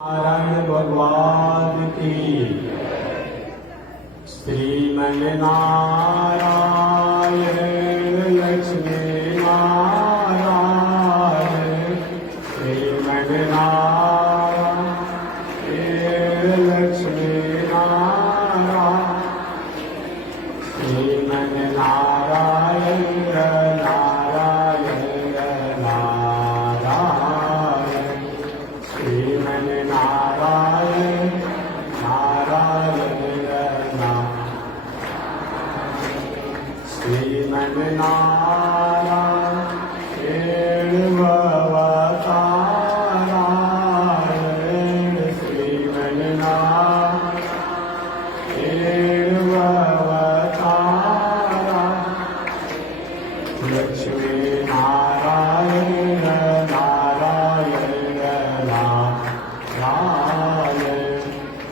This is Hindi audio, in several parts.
नारायण भगवान की। श्रीमन नारायण लक्ष्मी नारायण। श्रीमन नारायण लक्ष्मी नारायण। श्रीमन नारायण नारायण नारायण। श्रीमन नारायण नारायण नारायण। श्रीमन नारायण भवतारायण। श्रीमन नारायण भवतारायण। लक्ष्मी नारायण नारायण नारायण।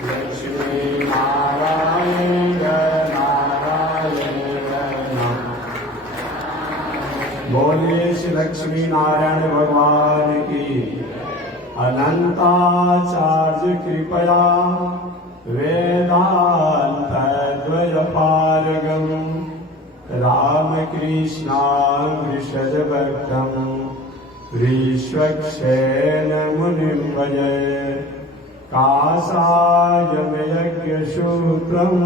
लक्ष्मी नारायण नारायण नारायण। बोलिए श्री लक्ष्मी नारायण भगवान की। अनंताचार्य कृपया वेदांत द्वयपारगम रामकृष्णा वृषज भक्तम विश्वक्षेण मुनिं भजे। कासायम यज्ञसूत्रम्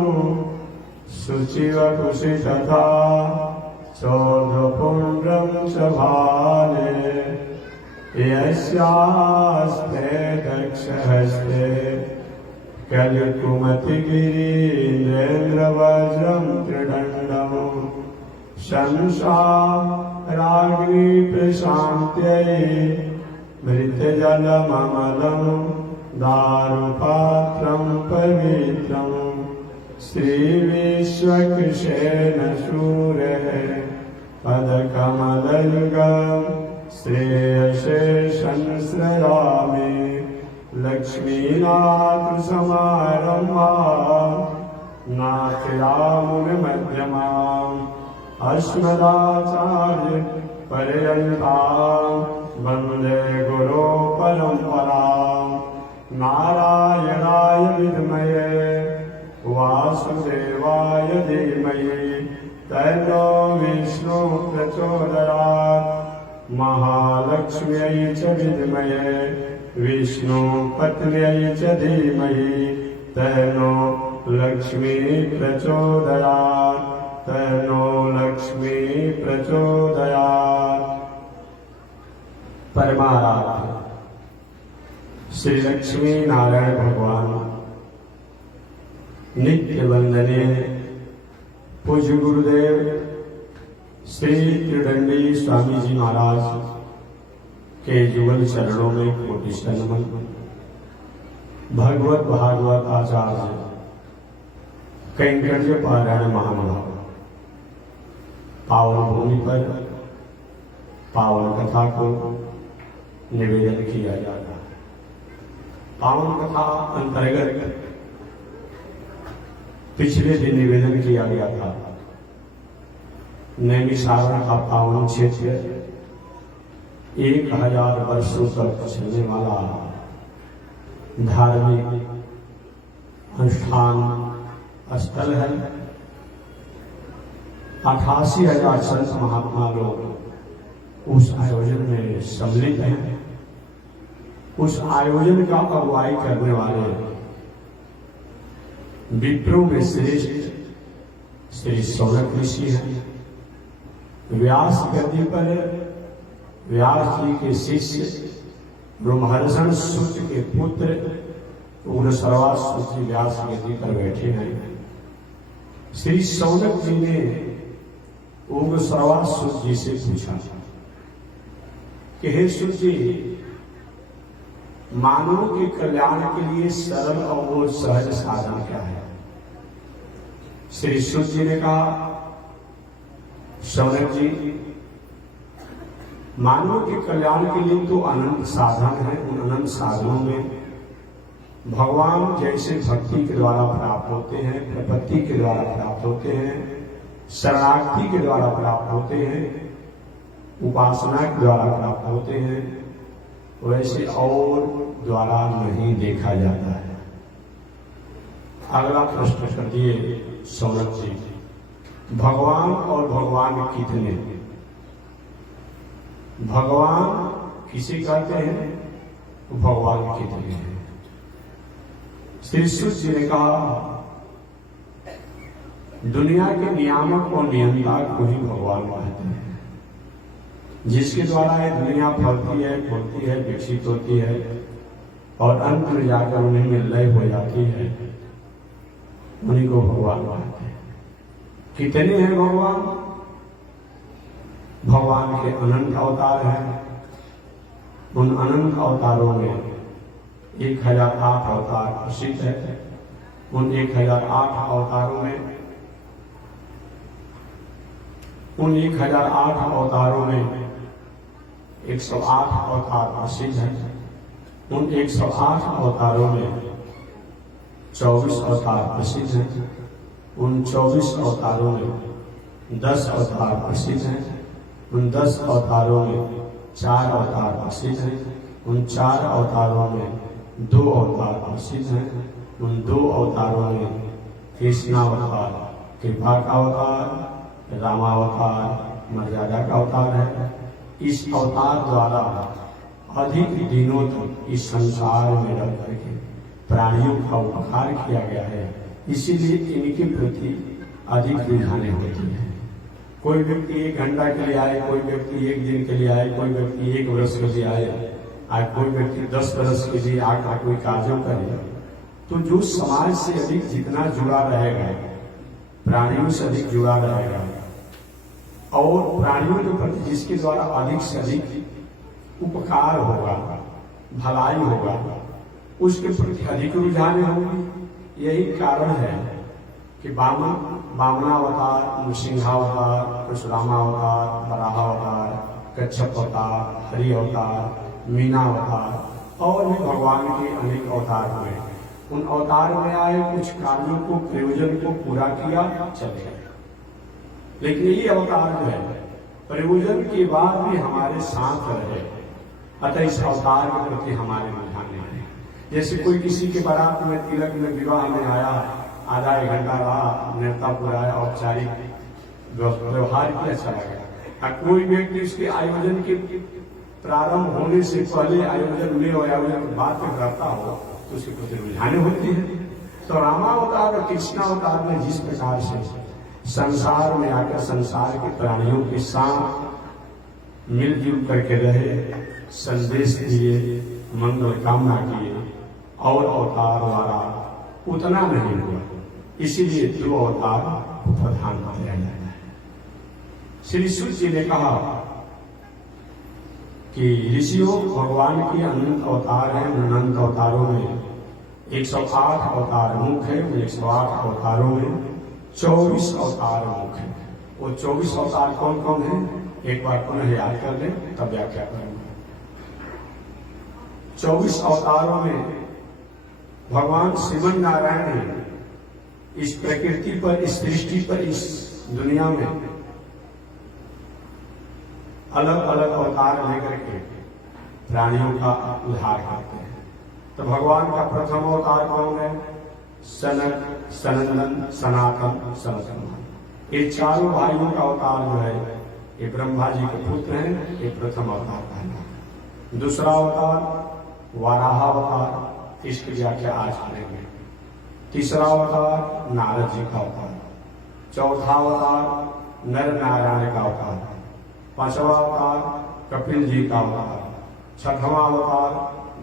शुचिवकुशि तथा चौधपुण्ड्रं च भाले। यस्यास्ते दक्षहस्ते कलिकुमतिगिरीन्द्रेन्द्रवज्रं त्रिदण्डम् शंसाराग्नि प्रशान्त्यै मृतजलममलं दारुपात्रं पवित्रं। श्रीविश्वकृशेन शूरः पदकमलयुगं श्रेयसे संश्रयामि। लक्ष्मीनाथसमारम्भां नाथयामुनिमध्यमाम् अस्मदाचार्य पर्यन्तां वन्दे गुरो परम्पराम्। नारायणाय विद्महे वासुदेवाय धीमहि तन्नो विष्णु प्रचोदयात्। महालक्ष्म्यै च विद्महे विष्णुपत्न्यै च धीमहि तन्नो लक्ष्मी प्रचोदयात्। तन्नो लक्ष्मी प्रचोदयात्। परमाराध्य श्री लक्ष्मी नारायण भगवान नित्य वंदनीय पूज्य गुरुदेव श्री त्रिदंडी स्वामी जी महाराज के जुगल चरणों में कोटि नमन। भगवत भागवत आचार्य कैंकर्य पारायण महानुभाव पावन भूमि पर पावन कथा को निवेदन किया जाता है। पावन कथा अंतर्गत पिछले दिन निवेदन किया गया था नैमिषारण्य का पावन क्षेत्र 1000 वर्षों तक चलने वाला धार्मिक अनुष्ठान स्थल है। 88,000 संत महात्मा लोग उस आयोजन में सम्मिलित हैं। उस आयोजन का अगुवाई करने वाले विप्रों में श्रेष्ठ श्री सौनक ऋषि हैं। व्यास गद्दी पर व्यास जी के शिष्य ब्रह्मर्षण सूत के पुत्र उग्रसर्वा सूत जी व्यास गद्दी पर बैठे हैं। श्री सौनक जी ने उग्रसर्वा सूत जी से पूछा कि हे सूत जी, मानव के कल्याण के लिए सरल और सहज साधन क्या है? श्री सूत जी ने कहा, सौनक जी, मानव के कल्याण के लिए तो अनंत साधन है। उन अनंत साधनों में भगवान जैसे भक्ति के द्वारा प्राप्त होते हैं, प्रपत्ति के द्वारा प्राप्त होते हैं, शरणार्थी के द्वारा प्राप्त होते हैं, उपासना के द्वारा प्राप्त होते हैं, वैसे और द्वारा नहीं देखा जाता है। अगला प्रश्न कर दिए सौनक जी, भगवान और भगवान कितने? भगवान किसे कहते हैं? भगवान कितने हैं? श्री सूत जी ने कहा दुनिया के नियामक और नियंता को ही भगवान कहते हैं। जिसके द्वारा ये दुनिया फलती है, फूलती है, विकसित होती है और अंत में जाकर उन्हीं में लय हो जाती है, उन्हीं को भगवान कहते हैं। कितने हैं भगवान? भगवान के अनंत अवतार हैं। उन अनंत अवतारों में 1008 अवतार प्रसिद्ध है। उन 1008 अवतारों में 108 अवतार प्रसिद्ध है। उन 108 अवतारों में 24 अवतार प्रसिद्ध हैं। उन 24 अवतारों में 10 अवतार प्रसिद्ध हैं। उन 10 अवतारों में 4 अवतार प्रसिद्ध हैं। उन 4 अवतारों में 2 अवतार प्रसिद्ध हैं। उन 2 अवतारों में कृष्णावतार, कृपा का अवतार, रामावतार, मर्यादा का अवतार है। इस अवतार द्वारा अधिक दिनों तक इस संसार में रह करके प्राणियों का उपकार किया गया है। इसीलिए इनके प्रति अधिक रुझाने होती है। कोई व्यक्ति 1 घंटा के लिए आए, कोई व्यक्ति 1 दिन के लिए आए, कोई व्यक्ति 1 वर्ष के लिए आए, कोई व्यक्ति 10 वर्ष के लिए आकर कोई कार्य करे, तो जो समाज से अधिक जितना जुड़ा रहेगा, प्राणियों से अधिक जुड़ा रहेगा और प्राणियों के प्रति जिसके द्वारा अधिक से अधिक उपकार होगा, भलाई होगा, उसके प्रति अधिक रुझाने होंगे। यही कारण है कि वामनावतार, नृसिंहावतार, परशुरामावतार, वराहावतार, कच्छप अवतार, हरि अवतार, मीना अवतार और भी भगवान के अनेक अवतार हुए। उन अवतार में आए, कुछ कार्यों को, प्रयोजन को पूरा किया, चले गए। लेकिन ये अवतार जो है प्रयोजन के बाद भी हमारे साथ रहे, अतः इस अवतार के प्रति हमारे रुझान है। जैसे कोई किसी के बारात में, तिलक में, विवाह में आया, आधा 1 घंटा रहा, न्योता पुराया, औपचारिक व्यवहार किया, चला गया। कोई व्यक्ति उसके आयोजन के प्रारंभ होने से पहले आयोजन में और आयोजन के बाद में करता हो तो उसके प्रति रुझाने होती है। तो रामावतार और कृष्णावतार ने जिस प्रकार से संसार में आकर संसार के प्राणियों के साथ मिलजुल करके रहे, संदेश दिए, मंगल कामना किए और अवतार द्वारा उतना नहीं हुआ। इसीलिए 2 अवतार को प्रधान बताया जाता है। श्री सूत जी ने कहा कि ऋषियों भगवान के अनंत अवतार हैं। अनंत अवतारों में 108 अवतार मुख्य है। 108 अवतारों में 24 अवतार मुख्य है। वो 24 अवतार कौन कौन है? एक बार पुनः याद कर लें, तब व्याख्या करेंगे। 24 अवतारों में भगवान श्रीमन नारायण ने इस प्रकृति पर, इस सृष्टि पर, इस दुनिया में अलग अलग अवतार लेकर के प्राणियों का उद्धार करते हैं। तो भगवान का प्रथम अवतार कौन है? सनक, सनंदन, सनातन, सनातन। ये चारों भाइयों का अवतार जो है ये ब्रह्मा जी के पुत्र हैं। ये प्रथम अवतार पहला। दूसरा अवतार वाराह अवतार, इसकी व्याख्या आज करेंगे। तीसरा अवतार नारद जी का अवतार। चौथा अवतार नर नारायण का अवतार। पांचवा अवतार कपिल जी का अवतार। छठवां अवतार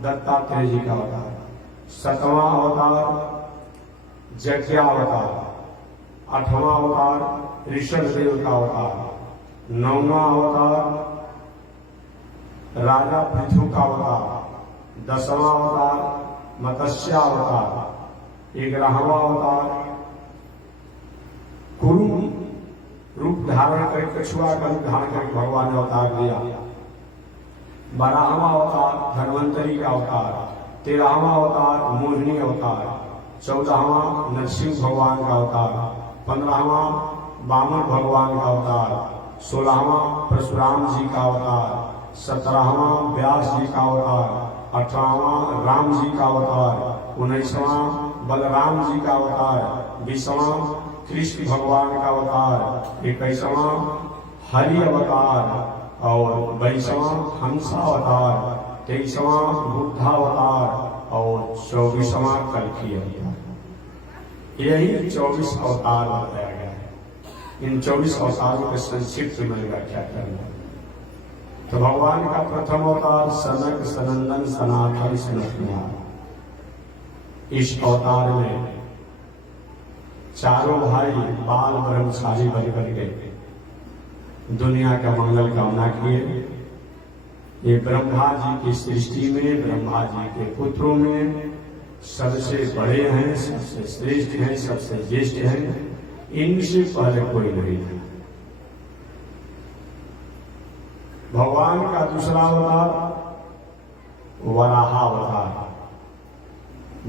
दत्तात्रेय जी का अवतार। सातवां अवतार यज्ञावतार। आठवां अवतार ऋषभ देव का अवतार। 9वां अवतार राजा पृथु का अवतार। 10वां अवतार मत्स्यावतार। 11वां अवतार कुरु रूप धारण कर, कछुआ का रूप धारण करके भगवान ने अवतार लिया। 12वां अवतार धन्वंतरी का अवतार। 13वां अवतार मोहिनी अवतार। 14वां नरसिंह भगवान का अवतार। 15वां वामन भगवान का अवतार। 16वां परशुराम जी का अवतार। 17वां व्यास जी का अवतार, 18वां राम जी का अवतार, 19वां बलराम जी का अवतार, 20वां कृष्ण भगवान का अवतार, 21वां हरि अवतार और 22वां हंसावतार, 23वां बुद्धावतार और 24वां कल्कि अवतार। यही 24 अवतार बताया गया है। इन 24 अवतारों के संक्षिप्त में व्याख्या करूंगा। तो भगवान का प्रथम अवतार सनक सनंदन सनातन सनत कुमार। इस अवतार में चारों भाई बाल ब्रह्मचारी बन करके दुनिया का मंगल कामना किए। ये ब्रह्मा जी की सृष्टि में, ब्रह्मा जी के पुत्रों में सबसे बड़े हैं, सबसे श्रेष्ठ हैं, सबसे ज्येष्ठ हैं। इनसे पहले कोई नहीं था। भगवान का दूसरा अवतार वराहावतार।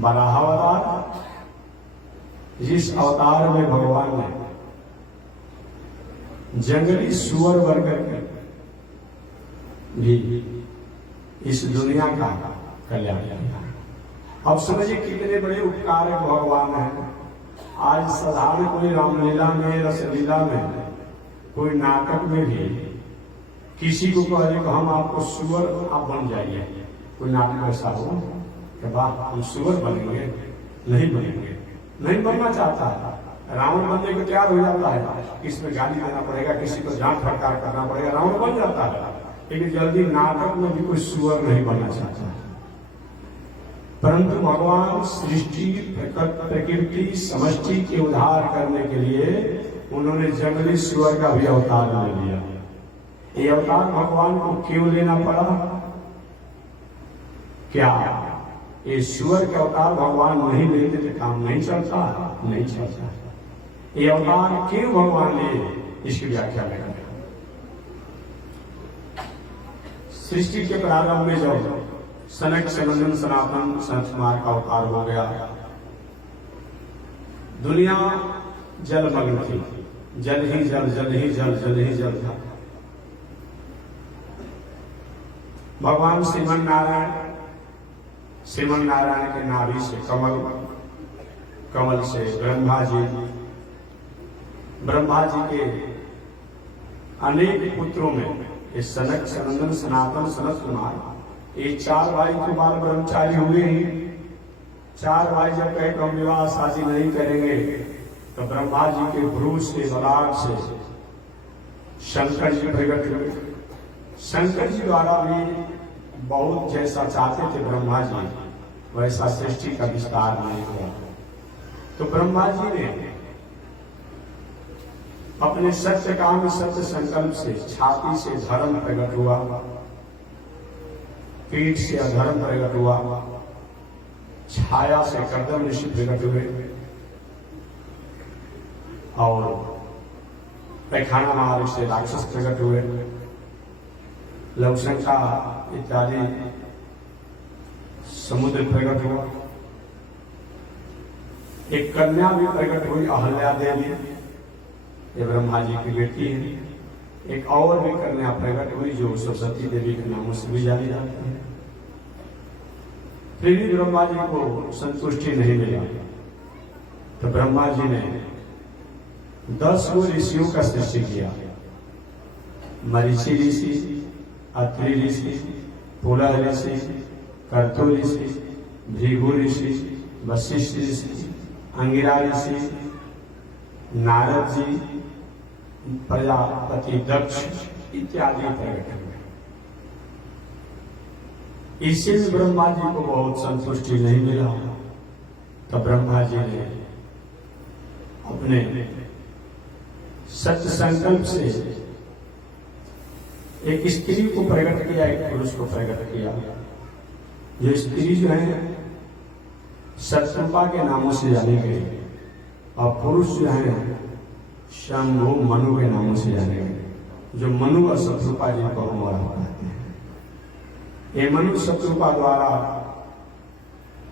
वराहावतार जिस अवतार में भगवान ने जंगली सुअर बनकर के भी इस दुनिया का कल्याण किया। अब समझिए कितने बड़े उपकारक भगवान हैं। आज साधारण कोई रामलीला में, रसलीला में, कोई नाटक में भी किसी को कह दे हम आपको सुअर आप बन जाइए, कोई नाटक ऐसा हो कि वाह हम सुअर बनेंगे, नहीं बनेंगे, नहीं बनना चाहता है। रावण बनने को तैयार हो जाता है, किसमें गाली देना पड़ेगा, किसी को जान फटकार करना पड़ेगा, रावण बन जाता है। लेकिन जल्दी नाटक में भी कोई सुअर नहीं बनना चाहता है। परंतु भगवान सृष्टि प्रकृति समष्टि के उद्धार करने के लिए उन्होंने जंगली सुअर का भी अवतार ले लिया। ये अवतार भगवान को क्यों लेना पड़ा? क्या ये सुअर के अवतार भगवान नहीं लेते तो काम नहीं चलता? नहीं चलता। ये अवतार क्यों भगवान लिए, इसकी व्याख्या करें। सृष्टि के प्रारंभ में जब सनक सनंदन सनातन सनत कुमार का अवतार हो गया, दुनिया जलमग्न थी, जल ही जल, जल ही जल, जल ही जल था। भगवान श्रीमन नारायण के नाभि से कमल, कमल से ब्रह्मा जी के अनेक पुत्रों में ये सनक सनंदन सनातन सनत कुमार, ये 4 भाई तो बाल ब्रह्मचारी हुए ही। 4 भाई जब कहे हम विवाह शादी नहीं करेंगे तो ब्रह्मा जी के भ्रू से, बलाट से शंकर जी प्रकट हुए। शंकर जी द्वारा भी बहुत जैसा चाहते थे ब्रह्मा जी, वैसा सृष्टि का विस्तार नहीं हुआ। तो ब्रह्मा जी ने अपने सत्य काम, सत्य संकल्प से छाती से धर्म प्रकट हुआ, पीठ से अधर्म प्रकट हुआ, छाया से कर्दम ऋषि प्रकट हुए और पैखाना मार्ग से राक्षस प्रकट हुए, लवशंका इत्यादि समुद्र प्रकट हुआ। एक कन्या भी प्रकट हुई, अहल्या देवी, ये ब्रह्मा जी की बेटी है। एक और भी कन्या प्रकट हुई जो सरस्वती देवी के नामों से भी जानी जाती है। फिर भी ब्रह्मा जी को संतुष्टि नहीं मिला तो ब्रह्मा जी ने 10 ऋषियों का सृष्टि किया। मरीचि ऋषि, अत्रि ऋषि, पुलह ऋषि, कर्तो ऋषि, भृगु ऋषि, वशिष्ठ ऋषि, अंगिरा ऋषि, नारद जी, प्रजापति दक्ष इत्यादि प्रकट हुए। इससे भी ब्रह्मा जी को बहुत संतुष्टि नहीं मिला तो ब्रह्मा जी ने अपने सत्य संकल्प से एक स्त्री को प्रकट किया, एक पुरुष को प्रकट किया। जो स्त्री जो है शत्रुपा के नामों से जानी गई और पुरुष जो है शंभु मनु के नामों से जाने गए। जो मनु और शत्रुपा जी को हम कहते हैं। ये मनु शत्रुपा द्वारा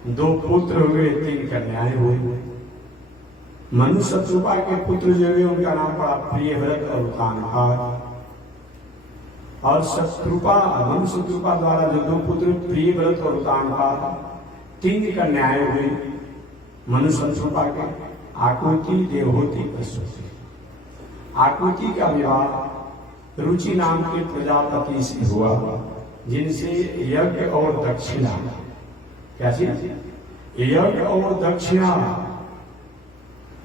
2 पुत्र हुए, 3 कन्याएं हुई। मनु शत्रुपा के पुत्र जो हुए उनका नाम पड़ा प्रियव्रत और कानहार। और शत्रुपा मनु शत्रुपा द्वारा जो 2 पुत्र प्रियव्रत और उतानपाद, 3 कन्याएं हुई मनु शत्रुपा के, आकृति, देवहूति, प्रसूति। आकृति का विवाह रुचि नाम के प्रजापति से हुआ, जिनसे यज्ञ और दक्षिणा, क्या चीज, यज्ञ और दक्षिणा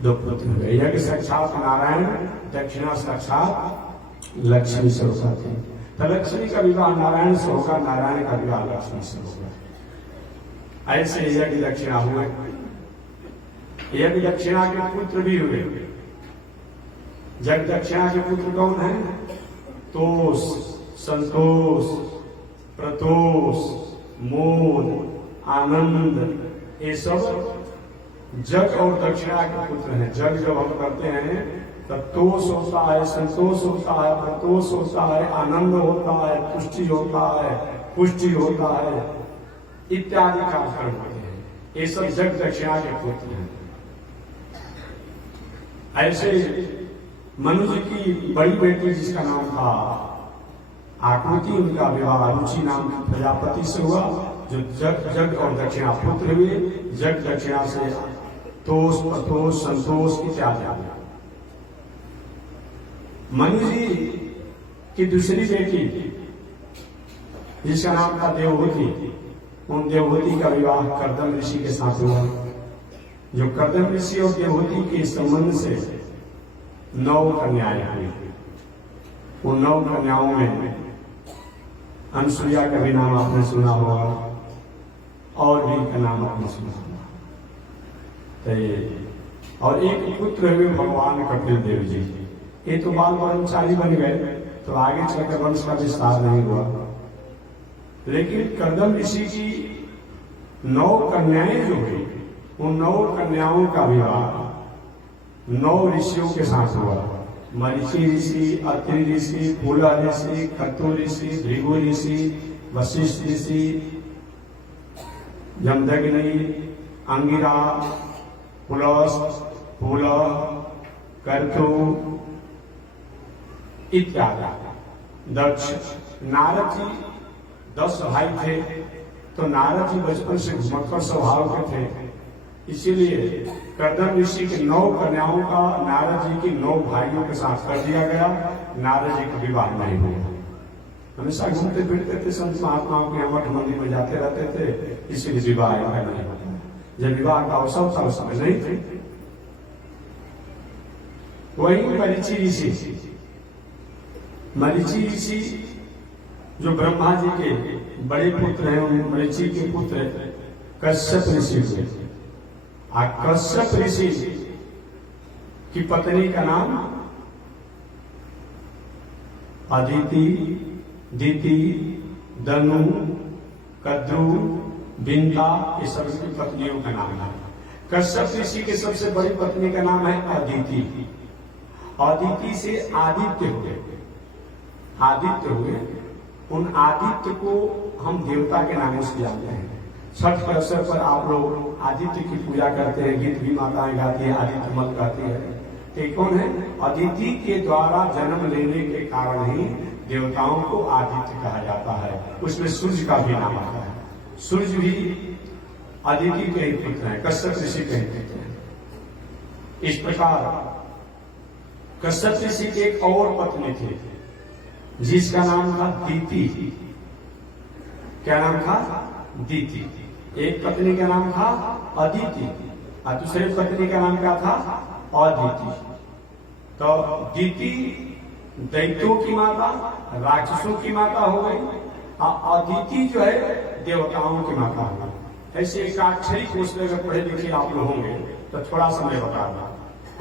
2 पुत्र हुए। यज्ञ साक्षात नारायण, दक्षिणा साक्षात लक्ष्मी से होता थी। तो लक्ष्मी का विवाह नारायण से होगा, नारायण का विवाह लक्ष्मी से होगा। ऐसे यज्ञ दक्षिणा हुए। यज्ञ दक्षिणा के पुत्र भी हुए। जग दक्षिणा के पुत्र कौन है? तोष, संतोष, प्रतोष, मोद, आनंद, ये सब जग और दक्षिणा के पुत्र हैं। जग जब हम करते हैं तब तोष होता है, संतोष होता है, प्रतोष होता है, आनंद होता है, पुष्टि होता है, पुष्टि होता है, इत्यादि कार्यक्रम होते हैं। ये सब जग दक्षिणा के पुत्र हैं। ऐसे मनुज की बड़ी बेटी जिसका नाम था आकृति, उनका विवाह रुचि नाम की प्रजापति से हुआ, जो जग और दक्षिणा पुत्र हुए। जग दक्षिणा से तोष, प्रतोष, संतोष इत्यादि। मनु जी की दूसरी बेटी जिसका नाम था देवहूति, उन देवहूति का विवाह कर्दम ऋषि के साथ हुआ। जो कर्दम ऋषि और देवहूति के संबंध से 9 कन्याएं हुई। उन 9 कन्याओं में अनुसुईया का भी नाम आपने सुना होगा, और भी का नाम आपने सुना होगा। और एक पुत्र हुए भगवान कपिल देव जी। ये तो बाल ब्रह्मचारी बन गए, तो आगे चलकर वंश का विस्तार नहीं हुआ। लेकिन कर्दम ऋषि की 9 कन्याएं जो हुई, उन 9 कन्याओं का विवाह 9 ऋषियों के साथ हुआ। मरीचि ऋषि, अत्रि ऋषि, पुला ऋषि, खत्तु ऋषि, भृगु ऋषि, वशिष्ठ ऋषि, जमदग्नि, अंगिरा, पुलस, पुल, कर्तु इत्यादि। दक्ष, नारद जी 10 भाई थे, तो नारद जी बचपन से घुमक्कड़ स्वभाव के थे, इसीलिए कर्दम ऋषि के 9 कन्याओं का नारद जी के 9 भाइयों के साथ कर दिया गया। नारद जी का विवाह नहीं हुआ। हमेशा घूमते फिरते थे, संत महात्माओं के मठ मंदिर में जाते रहते थे, इसीलिए विवाह नहीं होता। जब विवाह का अवसर था उस समय नहीं थे। वही मरीचि ऋषि, मरीचि ऋषि जो ब्रह्मा जी के बड़े पुत्र हैं, उन मरीचि के पुत्र कश्यप ऋषि हुए। कश्यप ऋषि की पत्नी का नाम अदिति, दीति, दनु, कद्रु, बिंदा, ये सब की पत्नियों का नाम है। कश्यप ऋषि के सबसे बड़ी पत्नी का नाम है अदिति। अदिति से आदित्य हुए। आदित्य हुए। उन आदित्य को हम देवता के नामों से जानते हैं। छठ के अवसर पर आप लोग आदित्य की पूजा करते हैं, गीत भी माताएं गाती है, आदित्य मत गाती है। ये कौन है? अदिति के द्वारा जन्म लेने के कारण ही देवताओं को आदित्य कहा जाता है। उसमें सूर्य का भी नाम आता है। सूर्य भी अदिति के ही पुत्र हैं, कश्यप ऋषि के ही पुत्र हैं। इस प्रकार कश्यप ऋषि की एक और पत्नी थी जिसका नाम था दीति। क्या नाम था? दीति। एक पत्नी का नाम था अदिति और दूसरे पत्नी का नाम क्या था? अदिति। तो दीति दैत्यों की माता, राक्षसों की माता हो गई, और अदिति जो है देवताओं की माता हो गई। ऐसे एकाक्षरी कोश में पढ़े लिखे आप लोग होंगे तो थोड़ा समय बता दो।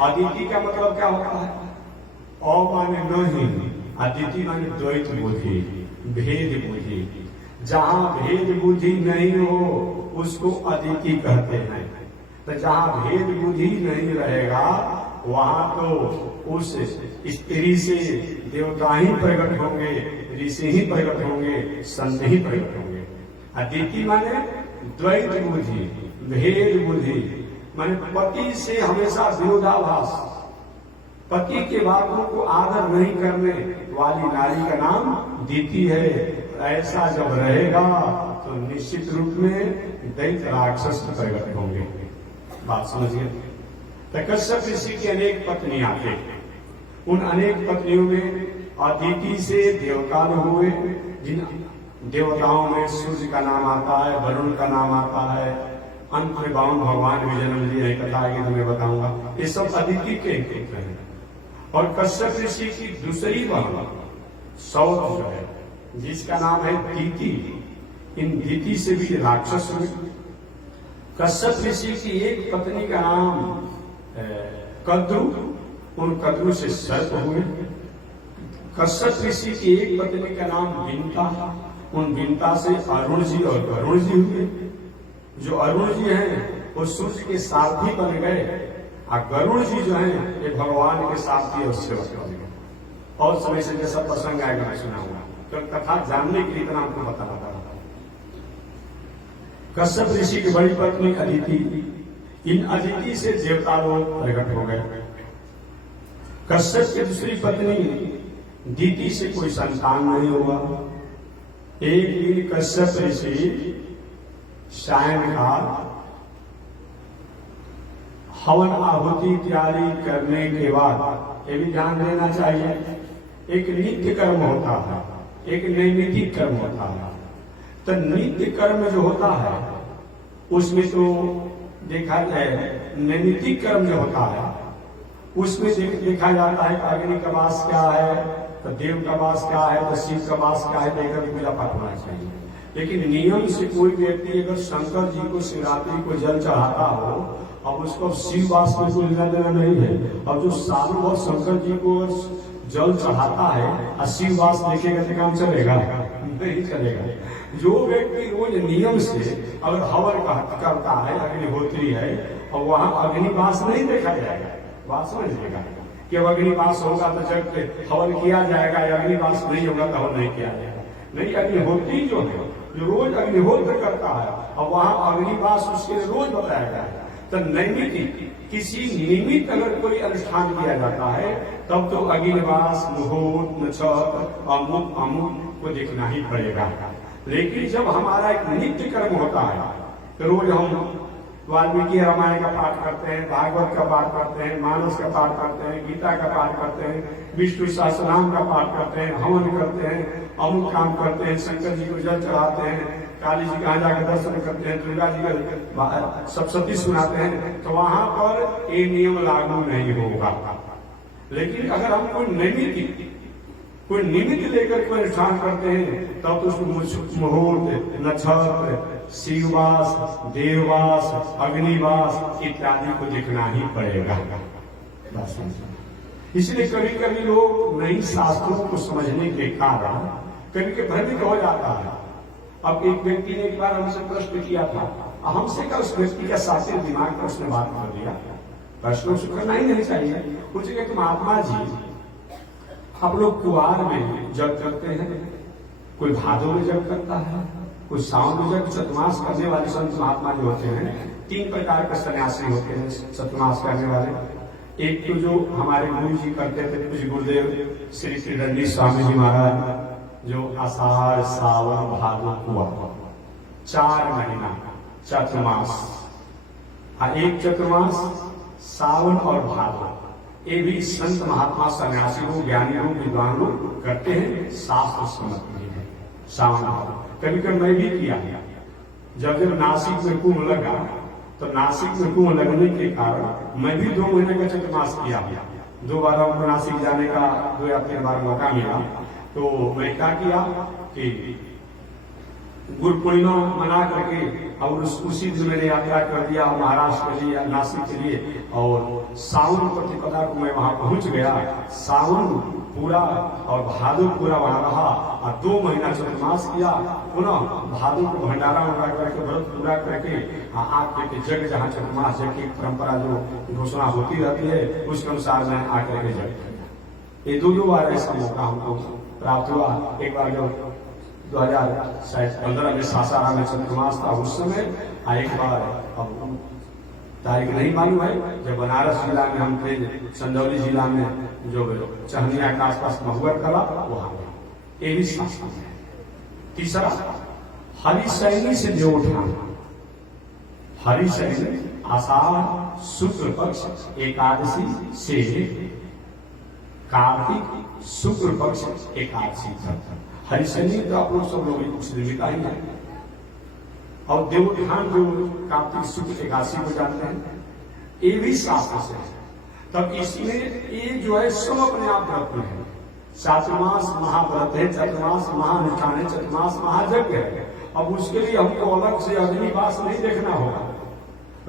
अदिति का मतलब क्या होता है? अ माने नहीं, अदिति माने द्वैत बुद्धि, भेद बुद्धि। जहां भेद बुद्धि नहीं हो उसको अदिति कहते हैं। तो जहां भेद बुद्धि नहीं रहेगा वहां तो उस स्त्री से देवता ही प्रकट होंगे, ऋषि ही प्रकट होंगे, संत ही प्रकट होंगे। अदिति माने द्वैत बुद्धि, भेद बुद्धि, माने पति से हमेशा विरोधाभास, पति के बातों को आदर नहीं करने वाली नारी का नाम दीति है। ऐसा जब रहेगा तो निश्चित रूप में दैत्य राक्षस प्रकट होंगे। बात समझिए। तो कश्यप ऋषि की अनेक पत्नियां थे। उन अनेक पत्नियों में अदिति से देवता हुए, जिन देवताओं में सूर्य का नाम आता है, वरुण का नाम आता है, अंत में बावन भगवान भी जन्म लिए, कथा आगे तुम्हें बताऊंगा। ये सब अदिति के पुत्र हैं। और कश्यप ऋषि की दूसरी बहन सौत जो है, जिसका नाम है दीति, इन दीति से भी राक्षस हुए। कश्यप ऋषि की एक पत्नी का नाम कद्रु, उन कद्रु से सर्प हुए। कश्यप ऋषि की एक पत्नी का नाम बिंता, उन बिंता से अरुण जी और गरुण जी हुए। जो अरुण जी हैं वो सूर्य के सारथी बन गए, और गरुण जी जो हैं ये भगवान के सारथी और सेवक बन गए। और समय से जैसा प्रसंग आएगा मैं सुनाऊंगा, तो कथा जानने के लिए इतना आपको बताना पड़ा। कश्यप ऋषि की बड़ी पत्नी अदिति, इन अदिति से देवता लोग प्रकट हो गए। कश्यप की दूसरी पत्नी दीति से कोई संतान नहीं हुआ। एक दिन कश्यप ऋषि सायंकाल हवन आहुति तैयारी करने के बाद, ये भी ध्यान देना चाहिए, एक नित्य कर्म होता है, एक नैमित्तिक कर्म होता है। तो नित्य कर्म जो होता है उसमें तो देखा जाए, नैमित्तिक कर्म जो होता है उसमें देखा जाता है अग्नि का वास क्या है, तो देव का वास क्या है, तो शिव का वास क्या है, देखकर पूजा पाठ होना चाहिए। लेकिन नियम से कोई व्यक्ति अगर शंकर जी को शिवरात्रि को जल चढ़ाता हो, अब उसको शिव वास में कोई लेना देना नहीं है। अब जो साधु और शंकर जी को जल चढ़ाता है और शिव वास देखेगा तो काम चलेगा? नहीं चलेगा। जो व्यक्ति रोज नियम से अगर हवन करता है, अग्निहोत्री है, और वहां अग्निवास नहीं देखा जाएगा, बात समझ लेगा कि अब अग्निवास होगा तो जब हवन किया जाएगा, या अग्निवास नहीं होगा तो हवन नहीं किया जाएगा। नहीं, अग्निहोत्री जो है, जो रोज अग्निहोत्र करता है, और वहां अग्निवास उसके रोज बताया गया है। तो नैमित्तिक किसी निमित्त अगर कोई अनुष्ठान किया जाता है तब तो अग्निवास, मुहूर्त, नक्षत्र, अमुक अमुक को देखना ही पड़ेगा। लेकिन जब हमारा एक नित्य कर्म होता है, तो रोज हम वाल्मीकि रामायण का पाठ करते हैं, भागवत का पाठ करते हैं, मानस का पाठ करते हैं, गीता का पाठ करते हैं, विष्णु सहस्रनाम का पाठ करते हैं, हवन करते हैं, अमुक काम करते हैं, शंकर जी को जल चढ़ाते हैं, काली जी का जाकर दर्शन करते हैं, दुर्गा जी का सप्तशती सुनाते हैं, तो वहां पर ये नियम लागू नहीं होगा। लेकिन अगर हम कोई निमित्त लेकर कोई अनुष्ठान करते हैं, तब तो उसमें मुहूर्त, नक्षत्र, शिववास, देववास, अग्निवास इत्यादि को देखना ही पड़ेगा। इसलिए कभी कभी लोग नई शास्त्रों को समझने के कारण कभी भ्रमित हो जाता है। अब एक व्यक्ति ने एक बार हमसे प्रश्न किया था, हमसे क्या उस व्यक्ति का साथी दिमाग पर उसने बात कर दिया। प्रश्नों से करना ही नहीं चाहिए। कुछ कि महात्मा जी, आप लोग कुआर में जग करते हैं, कोई भादों में जग करता है, कोई सावन में जग। चतुर्मास करने वाले संत महात्मा जो होते हैं, 3 प्रकार के सन्यासी होते हैं चतुर्मास करने वाले। एक तो जो हमारे गुरु जी करते थे, कुछ गुरुदेव श्री त्रिदंडी स्वामी जी महाराज, जो आषाढ़, सावन, भादो, कुआर 4 महीना चतुर्मास। एक चतुर्मास सावन और भादो, ये भी संत महात्मा सन्यासी लोग, ज्ञानी लोग, विद्वान लोग करते हैं, शास्त्र सम्मत भी है। सावन भादो कभी कभी मैं भी किया। जब नासिक में कुंभ लगा, तो नासिक में कुंभ लगने के कारण मैं भी 2 महीने का चतुर्मास किया। 2 बार हमको नासिक जाने का 2 या 3 बार मौका मिला, तो मैं क्या किया कि गुरु पूर्णिमा मना करके और उसी दिन मैंने यात्रा कर दिया महाराष्ट्र के लिए, नासिक के लिए। और सावन प्रतिपदा को मैं वहां पहुंच गया। सावन पूरा और भादो पूरा वहां रहा, और 2 महीना चतुर्मास किया। पुनः भादो को भंडारा करके व्रत पूरा करके आकर के जग, जहाँ चतुर्मास जग की परंपरा जो घोषणा होती रहती है, उसके अनुसार मैं आकर के जग किया। ये 2 बार ऐसा मौका हमको प्राप्त हुआ। एक बार जब 2015 में सासाराम में चतुर्मास था, उस समय एक बार तारीख नहीं मालूम है। जब बनारस जिला में हम थे, चंदौली जिला में जो चहनिया के आसपास महुआ कला वहां गए, ये भी शास्त्र है। तीसरा हरिशैनी से देवोत्थान। हरिशैनी आषाढ़ शुक्ल पक्ष एकादशी से कार्तिक शुक्ल पक्ष एकादशी तक। हरिशैनी तो आप लोग सब लोग कुछ लिखा ही है। और देवोत्थान जो कार्तिक शुक्ल एकादशी को जानते हैं, ये भी शास्त्र से है। तब इसमें ये जो है सब अपने आप व्रत में है। चातुर्मास महाव्रत है, चातुर्मास महानुष्ठान है, चातुर्मास महायज्ञ है। अब उसके लिए हमको अलग से अग्निवास नहीं देखना होगा।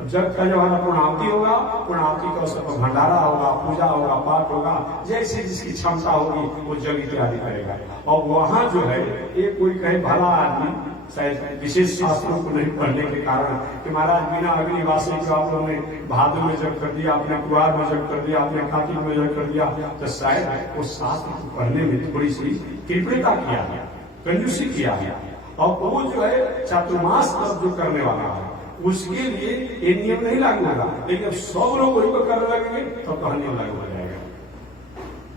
जब का जो हमारा पूर्णावती होगा, पूर्णावती का अवसर पर भंडारा होगा, पूजा होगा, पाठ होगा, जैसे जिसकी क्षमता होगी वो जग इत्यादि करेगा। और वहां जो है ये कोई कहे भला आदमी शायद विशेष शास्त्रों को नहीं पढ़ने के कारण कि महाराज बिना अग्निवासी को आप लोगों ने भादु में जब कर दिया, आपने कुआर में जब कर दिया, आपने कार्तिक में जब कर दिया, तो शायद वो शास्त्र को पढ़ने में थोड़ी सी कृपणता किया है, कंजूसी किया है। और वो जो है चातुर्मास जो करने वाला है उसके लिए ये नियम नहीं लागू होगा। लेकिन अब सब लोग वही पर करने लगेंगे तो नियम लागू हो जाएगा।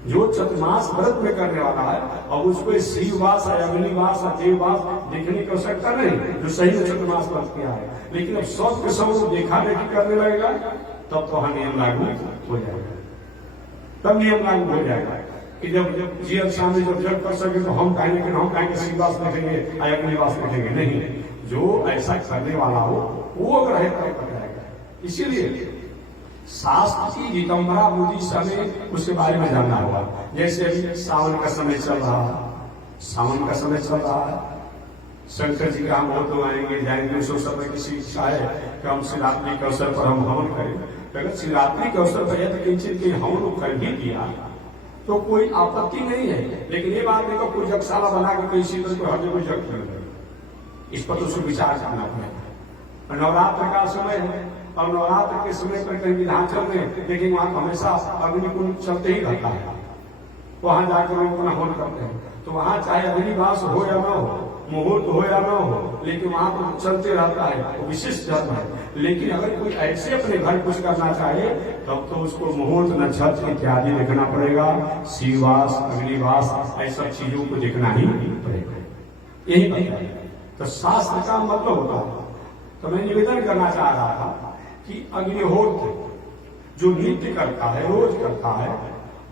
जो चतुर्मास व्रत में करने वाला है और उसको श्रीवास है, अग्निवास है, देववास देखने की आवश्यकता नहीं, जो सही में चतुर्मास व्रत किया है। लेकिन अब सब के सब लोग देखा देखी करने लगेगा तब तो नियम लागू हो जाएगा। तब नियम लागू हो जाएगा कि जब जीवन सामने जब कर सके तो हम कहेंगे श्रीवास देखेंगे, अग्निवास देखेंगे। नहीं, जो ऐसा करने वाला हो वो अगर है तब पकड़ाएगा। इसीलिए शास्त्र की विडंबना बुद्धि समय उसके बारे में जानना होगा। जैसे अभी सावन का समय चल रहा है, सावन का समय चल रहा है, शंकर जी का हम बहुत आएंगे जाएंगे। उस अवसर पर किसी इच्छा है कि हम शिवरात्रि के अवसर पर हम हवन करें। अगर शिवरात्रि के अवसर पर यदि किंचित के हवन कर भी दिया तो कोई आपत्ति नहीं है। लेकिन ये बात देखो कोई जगशाला बना के किसी को हर जगह जग कर, इस पर तो उसको विचार करना पड़ेगा। नवरात्र का समय है और नवरात्र के समय पर कहीं विधानचल में लेकिन वहां हमेशा अग्निकुंड चलते ही रहता है। वहां जाकर लोग अपना हवन करते हैं, तो वहां चाहे अग्निवास हो या न हो, मुहूर्त हो या न हो, लेकिन वहां तो चलते रहता है, वो विशिष्ट धर्म है। लेकिन अगर कोई ऐसे अपने घर कुछ करना चाहे तब तो उसको मुहूर्त नक्षत्र इत्यादि देखना पड़ेगा, श्रीवास अग्निवास ऐसी चीजों को देखना ही पड़ेगा। यही बताया तो शास्त्र का मतलब होता है। तो मैं निवेदन करना चाह रहा था कि अग्निहोत्र जो नित्य करता है, रोज करता है,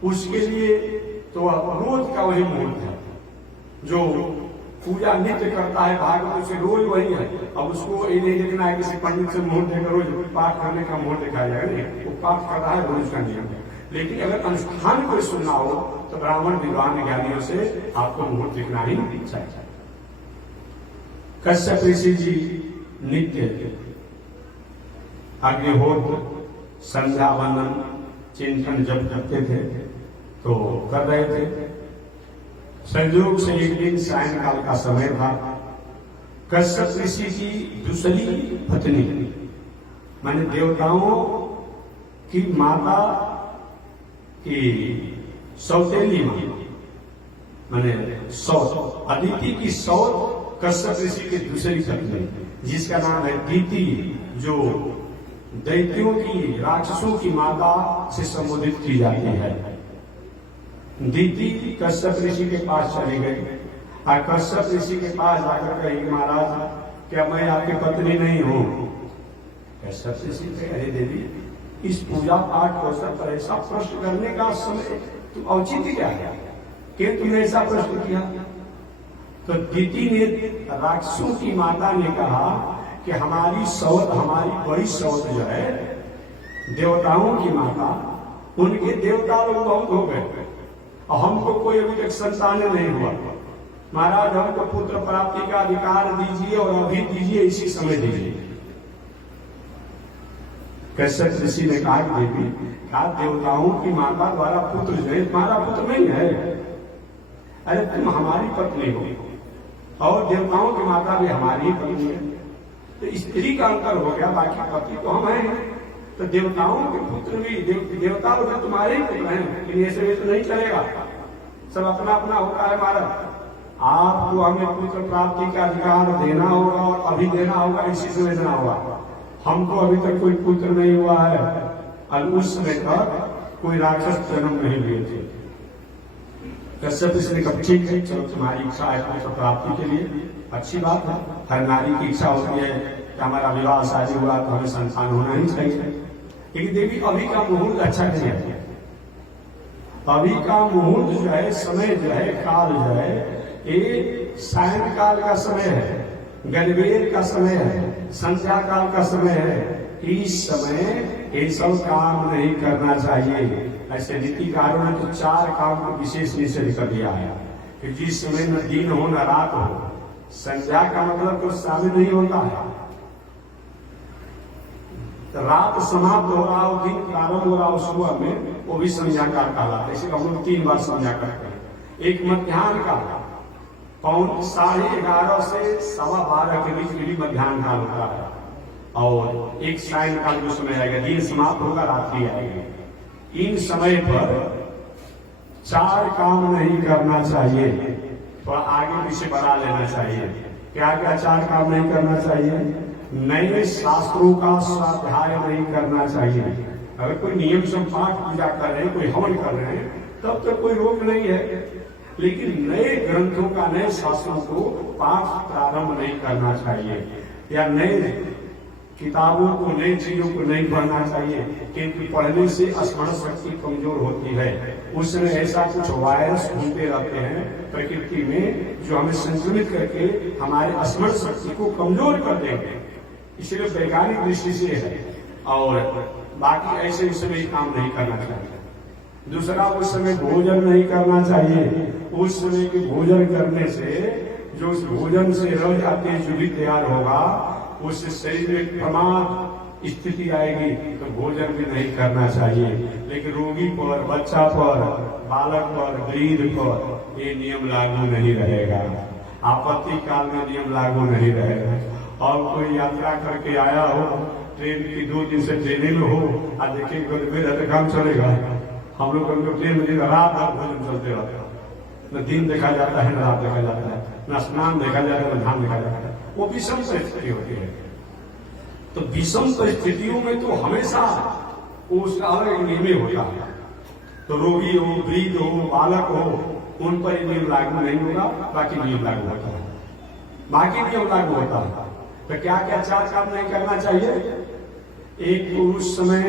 उसके लिए तो रोज का वही मुहूर्त है। जो पूजा नित्य करता है भागवत से रोज वही है। अब उसको ये नहीं देखना है किसी पंडित से मुहूर्त देकर रोज पाठ करने का मुहूर्त दिखाया जाएगा, नहीं, वो पाठ कर रहा है रोज का नियम है। लेकिन अगर अनुष्ठान को सुनना हो तो ब्राह्मण विद्वान ज्ञानियों से आपको मुहूर्त दिखना ही चाहिए। कश्यप ऋषि जी नित्य अग्निहोत्र संध्या वंदन चिंतन जब करते थे तो कर रहे थे। संयोग से एक दिन सायंकाल का समय था। कश्यप ऋषि की दूसरी पत्नी माने देवताओं की माता की सौतेली माने सौत अदिति की सौत कश्यप ऋषि की दूसरी पत्नी जिसका नाम है दीति, जो दैत्यों की राक्षसों की माता से संबोधित की जाती है। दीति कश्यप ऋषि के पास चली गई और कश्यप ऋषि के पास जाकर कही महाराज क्या मैं आपकी पत्नी नहीं हूं? कश्यप ऋषि कहे अरे देवी इस पूजा पाठ को अवसर पर ऐसा प्रश्न करने का समय तुम औचित्य क्या है कि तुमने ऐसा प्रश्न किया? तो दीति ने राक्षसों की माता ने कहा कि हमारी सौत, हमारी बड़ी सौत जो है देवताओं की माता, उनके देवता लोग बहुत हो गए और हमको कोई अभी तक संतान नहीं हुआ। महाराज हमको पुत्र प्राप्ति का अधिकार दीजिए और अभी दीजिए, इसी समय दीजिए। कश्यप ऋषि ने कहा देवी क्या देवताओं की माता द्वारा पुत्र जो है तुम्हारा पुत्र नहीं है? अरे तुम हमारी पत्नी हो और देवताओं की माता भी हमारी ही पत्नी है, तो स्त्री का अंतर हो गया, बाकी पति तो हम हैं। तो देवताओं के पुत्र भी देवता लोग तुम्हारे ही पुत्र हैं, लेकिन ऐसे में तो नहीं चलेगा, सब अपना अपना होता है। महाराज आपको हमें पुत्र प्राप्ति का अधिकार देना होगा और अभी देना होगा, इसी समय देना होगा। हमको अभी तक कोई पुत्र नहीं हुआ है, और उस समय तक कोई राक्षस जन्म नहीं लिए थे। कश्यप इसने कहा ठीक है, चलो तुम्हारी इच्छा है पुत्र प्राप्ति के लिए, अच्छी बात है। हर नारी की इच्छा होती है कि हमारा विवाह शादी हुआ तो हमें संतान होना ही चाहिए। लेकिन देवी अभी का मुहूर्त अच्छा नहीं है, अभी का मुहूर्त जो है, समय जो है, काल जो है, ये सायंकाल का समय है, गणवेर का समय है, संध्या काल का समय है। इस समय ये सब काम नहीं करना चाहिए। ऐसे नीतिकारों ने तो 4 काम को विशेष निषेध कर दिया है कि जिस समय न दिन हो न रात हो। संध्या का मतलब तो शामिल नहीं होता है, तो रात समाप्त हो रहा हो, दिन प्रारंभ हो रहा हो सुबह में, वो भी संध्या काल कहलाता है। इसे हम लोग 3 बार संध्या करते हैं। एक मध्याह्न काल, 11:30 से 12:15 के बीच भी मध्याह्न काल होता है, और एक सायंकाल जो समय आएगा, दिन समाप्त होगा, रात्रि आएगी। इन समय पर 4 काम नहीं करना चाहिए, थोड़ा आगे पीछे बढ़ा लेना चाहिए। क्या क्या 4 काम नहीं करना चाहिए? नए शास्त्रों का स्वाध्याय नहीं करना चाहिए। अगर कोई नियम से पाठ पूजा कर रहे हैं, कोई हवन कर रहे हैं, तब तक कोई रोक नहीं है। लेकिन नए ग्रंथों का, नए शास्त्रों को पाठ प्रारंभ नहीं करना चाहिए, या नए किताबों को, नई चीजों को नहीं पढ़ना चाहिए, क्योंकि पढ़ने से स्मरण शक्ति कमजोर होती है। उस समय ऐसा कुछ वायरस घूमते रहते हैं प्रकृति में, जो हमें संक्रमित करके हमारे स्मरण शक्ति को कमजोर कर देंगे। इसलिए वैज्ञानिक दृष्टि से है। और बाकी ऐसे उस समय काम नहीं करना चाहिए। दूसरा, उस समय भोजन नहीं करना चाहिए। उस समय के भोजन करने से जो उस भोजन से रह जाते जो भी तैयार होगा, उससे शरीर में प्रमाद स्थिति आएगी, तो भोजन भी नहीं करना चाहिए। लेकिन रोगी पर, बच्चा पर, बालक पर, वृद्ध पर ये नियम लागू नहीं रहेगा। आपत्ति काल में नियम लागू नहीं रहेगा। और कोई यात्रा करके आया हो, ट्रेन की 2 दिन से ट्रेन में हो, और देखिए गड़बड़ काम चलेगा। हम लोग ट्रेन में रात भर भोजन चलते रहते हैं, न दिन देखा जाता है, न रात देखा जाता है, न स्नान देखा जाता है, न ध्यान देखा जाता है। वो विषम परिस्थिति होती है। तो विषम परिस्थितियों में तो हमेशा उसका अलग नियम होता है। तो रोगी हो, वृद्ध हो, बालक हो, उन पर नियम लागू नहीं होगा, बाकी नियम लागू होता है, बाकी नियम लागू होता है। तो क्या क्या 4 काम नहीं करना चाहिए? एक तो उस समय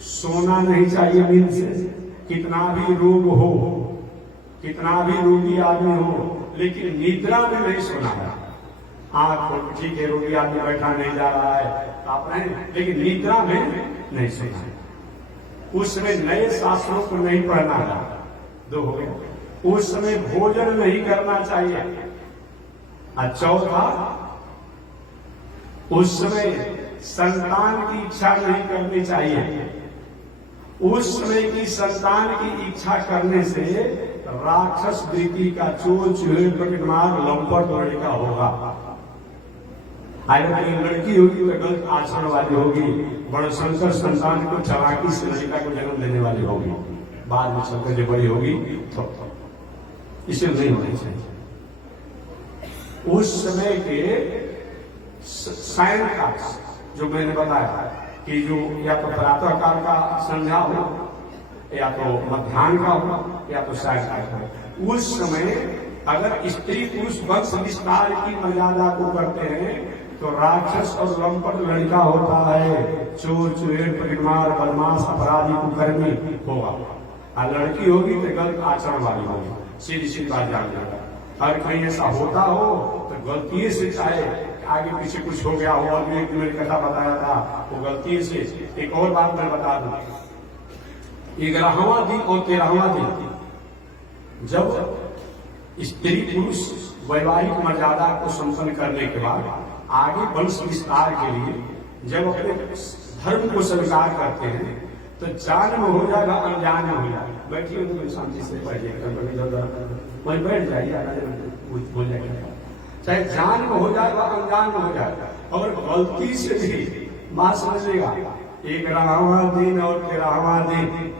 सोना नहीं चाहिए नींद से। कितना भी रोग हो, कितना भी रोगी आदमी हो, लेकिन निद्रा में नहीं सोना है। आंख ठीक है, रोगी आदमी बैठा नहीं जा रहा है, आप नहीं, लेकिन निद्रा में नहीं सोना है। उस समय नए शास्त्रों को नहीं पढ़ना है। 2 हो गए। उस समय भोजन नहीं करना चाहिए। और चौथा, उस समय संतान की इच्छा नहीं करनी चाहिए। उस समय की संतान की इच्छा करने से राक्षस वृत्ति का, चोर चूहे प्रकटमार्ग लंपट लड़का होगा। अगर लड़की होगी तो गलत आचरण वाली होगी, बड़े शंकर संतान को चालाकी से लड़का को जन्म देने वाली होगी। बाद में शंकर जब बड़ी होगी तो इसे नहीं होना चाहिए। उस समय के सायंकाल जो मैंने बताया कि जो या तो प्रातः काल का संध्या हो, या तो मध्याह्न का हो, या तो सायंकाल का हो, उस समय अगर स्त्री पुरुष वंश विस्तार की मर्यादा को करते हैं तो राक्षस और लंपट लड़का होता है, चोर चुहेड़ परिमार बदमाश अपराधी कुकर्मी होगा। और लड़की होगी तो गलत आचरण वाली होगी। सीधी सीधी बात जान जाएगा। अगर कहीं ऐसा होता हो तो गलती से, चाहे आगे पीछे कुछ हो गया हो, और एक मैंने कथा बताया था, वो गलती से। एक और बात मैं बता दूं, 11वां दिन और 13वां दिन जब स्त्री पुरुष वैवाहिक मर्यादा को संपन्न करने के बाद आगे वंश विस्तार के लिए जब अपने धर्म को स्वीकार करते हैं, तो जान में हो जाएगा, अनजान में हो जाएगा। बैठिए तो शांति से बैठिए, वही बैठ जाइए, भूल जाएगा। चाहे जान में हो जाएगा, अनजान में हो जाएगा। अगर गलती से भी बात समझिएगा, 11वां दिन और 13वां दिन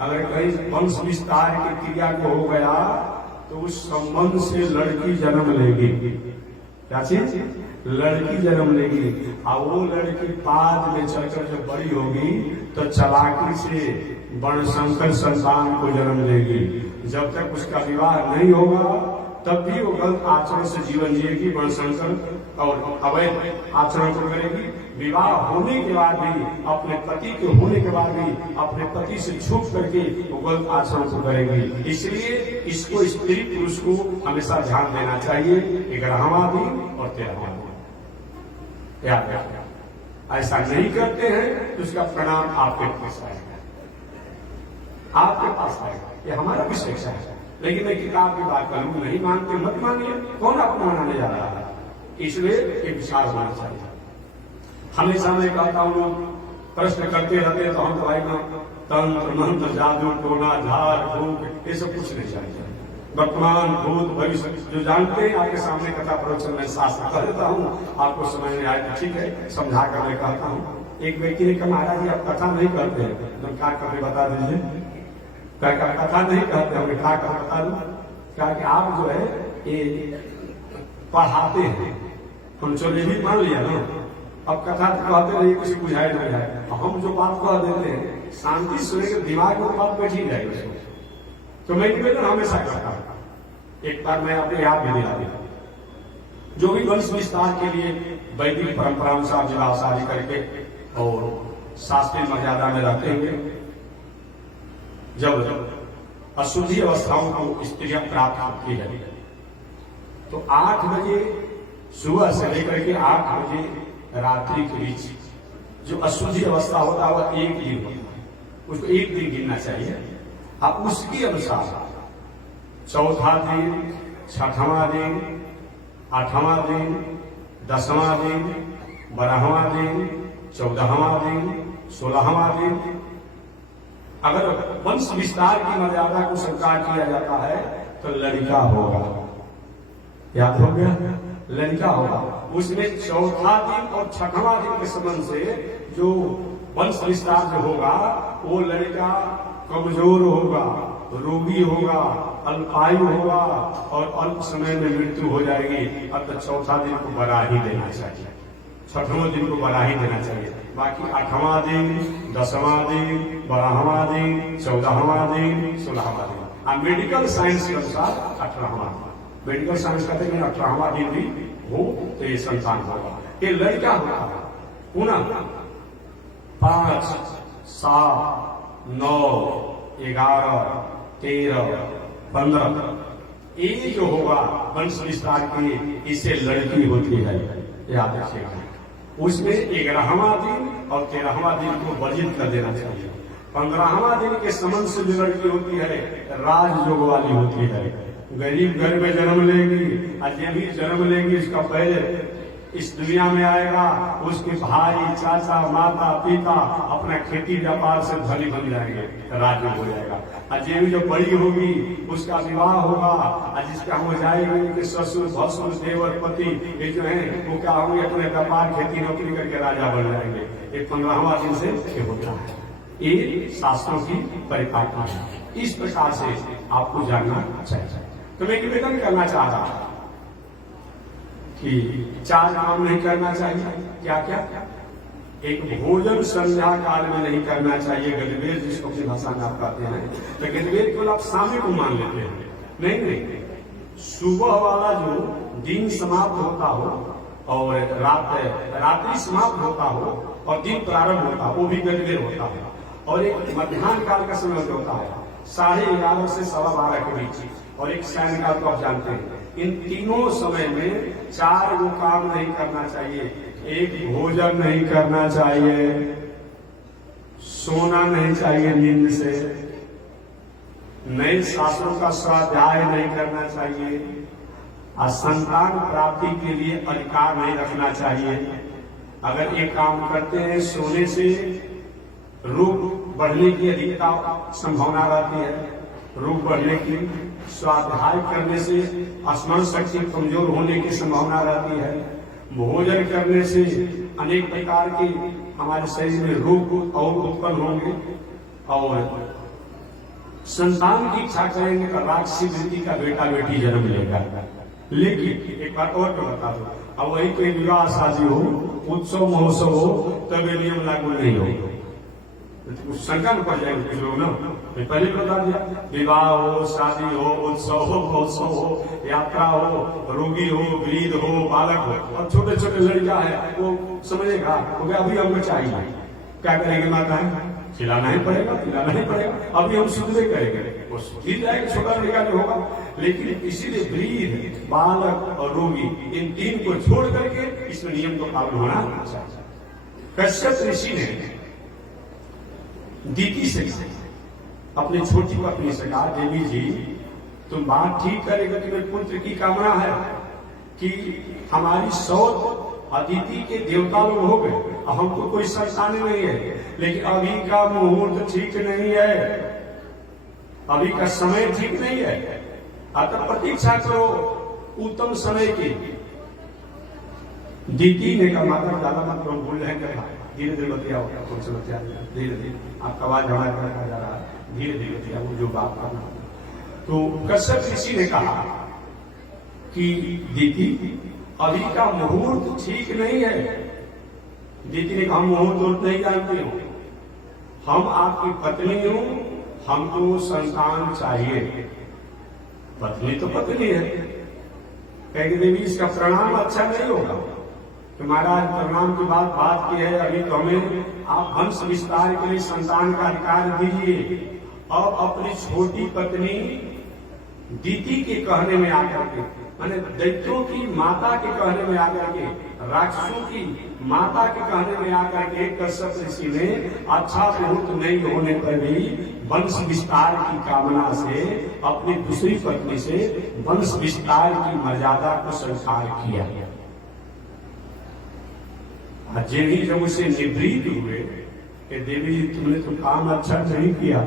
अगर कहीं वंश विस्तार की क्रिया को हो गया, तो उस संबंध से लड़की जन्म लेगी। क्या चीज? लड़की जन्म लेगी और वो लड़की बाद में चलकर जब बड़ी होगी तो चालाकी से वर्णशंकर संतान को जन्म लेगी। जब तक उसका विवाह नहीं होगा तब भी वो गलत आचरण से जीवन जिएगी, वर्णशंकर और अवैध आचरण को करेगी। विवाह होने के बाद भी, अपने पति के होने के बाद भी अपने पति से छूट करके वो गलत आचरण को करेगी। इसलिए इसको स्त्री पुरुष को हमेशा ध्यान देना चाहिए। 11वां दिन और 13वां दिन याद रखना। ऐसा नहीं करते हैं तो उसका परिणाम आपके पास आएगा, आपके पास आएगा। ये हमारा भी शिक्षा है। लेकिन मैं किताब की बात करूं, नहीं मानते मत मानिए, कौन आपको मनाने जा रहा है? इसलिए एक विचार होना चाहिए। हमेशा मैं कहता हूं, प्रश्न करते रहते तो हम दवाई में तंत्र मंत्र जादू टोना झाड़ फूक ये सब कुछ नहीं चाहिए। वर्तमान भूत भविष्य जो जानते हैं आपके सामने कथा प्रवचन में शास्त्र कर देता हूँ, आपको समझ में आए तो ठीक है, समझा कर मैं कहता हूँ। एक व्यक्ति ने कहा महाराज जी आप कथा नहीं करते हैं, तो क्या करते बता दीजिए। कथा नहीं कहते, हमने क्या कर बता दूं? क्या कि आप जो है ये पढ़ाते हैं, हम चलिए भी मान लिया ना। अब कथा तो कहते रहिए, किसी बुझाए ना जाए। हम जो बात कह देते हैं शांति सुनेंगे, दिमाग में बात बैठी जाएगी। तो मैं निवेदन हमेशा करता हूं, एक बार मैं अपने याद भी दिला दिया, जो भी वंश विस्तार के लिए वैदिक परंपरा अनुसार विवाह शादी करके और शास्त्रीय मर्यादा में रहते हुए जब अशुद्धि अवस्थाओं को स्त्रियां प्राप्त होती है तो 8 बजे सुबह से लेकर के 8 बजे रात्रि के बीच जो अशुद्धि अवस्था होता है वह 1 दिन होता है, उसको 1 दिन गिनना चाहिए। अब उसके अनुसार 4था दिन, 6वां दिन, 8वां दिन, 10वां दिन, 12वां दिन, 14वां दिन, 16वां दिन। अगर वंश विस्तार की मर्यादा को स्वीकार किया जाता है तो लड़का होगा, याद हो गया, लड़का होगा। उसमें 4था दिन और 6वां दिन के संबंध से जो वंश विस्तार जो होगा वो लड़का कमजोर होगा, रोगी होगा, अल्पायु होगा और अल्प समय में मृत्यु हो जाएगी। अब तो 4था दिन को बढ़ा ही देना चाहिए, 6वें दिन को बढ़ा ही देना चाहिए। बाकी 8वां दिन, 10वां दिन, 12वां दिन, 14वां दिन, 16वां दिन। मेडिकल साइंस के अनुसार 18वां, मेडिकल साइंस कहते हैं 18वां दिन भी हो तो ये संतान होगा, ये लड़का होगा। पुनः 5, 7, 9, 11, 13, 15 ये जो होगा वंश विस्तार की, इसे लड़की होती है, याद रखिएगा। उसमें 11वां दिन और 13वां दिन को वर्जित कर देना चाहिए। 15वां दिन के संबंध से जो लड़की होती है राजयोग वाली होती है, गरीब घर में जन्म लेगी, अजनबी जन्म लेगी, उसका पहले इस दुनिया में आएगा, उसके भाई चाचा माता पिता अपना खेती व्यापार से धनी बन जाएंगे, राज्य हो जाएगा। अजय जो बड़ी होगी उसका विवाह होगा, जिसका हो जाएगी कि ससुर भसुर देवर पति ये जो है वो क्या होंगे, अपने व्यापार खेती नौकरी करके राजा बन जाएंगे। ये 15वां दिन से होता है, ये शास्त्रों की परिकल्पना है। इस प्रकार से आपको जानना चाहिए। तो मैं निवेदन करना चाह रहा हूं कि 4 काम नहीं करना चाहिए। क्या क्या? एक भोजन संध्या काल में नहीं करना चाहिए, गजवेद जिसको अपनी भाषा में आप कहते हैं, तो गजवेद को आप शामी को मान लेते हैं। नहीं, सुबह वाला जो दिन समाप्त होता हो और रात्रि समाप्त होता हो और दिन प्रारंभ होता हो वो भी गजवेद होता है। और एक मध्याह्न काल का समय होता है 11:30 से 12:15 के बीच, और एक सायं काल को आप जानते हैं। इन तीनों समय में 4 वो काम नहीं करना चाहिए। एक, भोजन नहीं करना चाहिए, सोना नहीं चाहिए नींद से, नए शास्त्रों का स्वाध्याय नहीं करना चाहिए, और संतान प्राप्ति के लिए अधिकार नहीं रखना चाहिए। अगर ये काम करते हैं, सोने से रोग बढ़ने की अधिकता संभावना रहती है, रोग बढ़ने की, स्वाध्याय करने से स्मरण शक्ति कमजोर होने की संभावना रहती है, भोजन करने से अनेक प्रकार के हमारे शरीर में रोग और उत्पन्न होंगे, और संतान की इच्छा करेंगे तो राक्षसी वृत्ति का बेटा बेटी जन्म लेगा। लेकिन एक बात और मैं बता दो, अब वही कोई विवाह शादी हो, उत्सव महोत्सव हो, तब ये नियम लागू नहीं हो। कुछ शंका में पड़ जाएंगे कुछ लोग ना। मैं पहले बता दिया, विवाह हो, शादी हो, उत्सव हो, महोत्सव हो, यात्रा हो, रोगी हो, वृद्ध हो, बालक हो, और छोटे छोटे लड़का है वो समझेगा, तो अभी हमको चाहिए, क्या करेंगे माता है, खिलाना ही पड़ेगा, पिलाना ही पड़ेगा, अभी हम सुधरे करेंगे, वो सुधर जाएगा छोटा लड़का जो होगा। लेकिन इसीलिए वृद्ध, बालक और रोगी, इन तीन को छोड़ करके इसमें नियम को पालन होना चाहिए। कश्यप ऋषि ने दीदी से अपनी छोटी पत्नी से कहा, देवी जी तुम बात ठीक करेगा कि मेरे पुत्र की कामना है कि हमारी सौत अदिति के देवता लोग हो गए, हमको कोई संतान नहीं है, लेकिन अभी का मुहूर्त ठीक नहीं है, अभी का समय ठीक नहीं है, अतः प्रतीक्षा करो उत्तम समय की। दीदी ने कहा, माता ज्यादा मत करो, भूल रहे हैं, धीरे धीरे बतियाओ, कुछ बतिया धीरे धीरे, आपका आवाज हमारे तरफ जा रहा है, धीरे धीरे बतियाओ जो बात करना। तो कश्यप ऋषि ने कहा कि दीदी अभी का मुहूर्त ठीक नहीं है। दीदी ने कहा, मुहूर्त नहीं जानती हूँ, हम आपकी पत्नी हूं, हमको संतान चाहिए। पत्नी तो पत्नी है, कहेगी देवी इसका प्रणाम अच्छा नहीं होगा कि महाराज प्रणाम की बात की है, अभी तो हमें आप वंश विस्तार के लिए संतान का अधिकार दीजिए। और अपनी छोटी पत्नी दीदी के कहने में आकर के, माने दैत्यों की माता के कहने में आकर के, राक्षसों की माता के कहने में आकर के कश्यप ऋषि ने अच्छा मुहूर्त नहीं होने पर भी वंश विस्तार की कामना से अपनी दूसरी पत्नी से वंश विस्तार की मर्यादा को स्वीकार किया। अजय जब उसे निवृत्त हुए कि देवी तुमने तो काम अच्छा नहीं किया,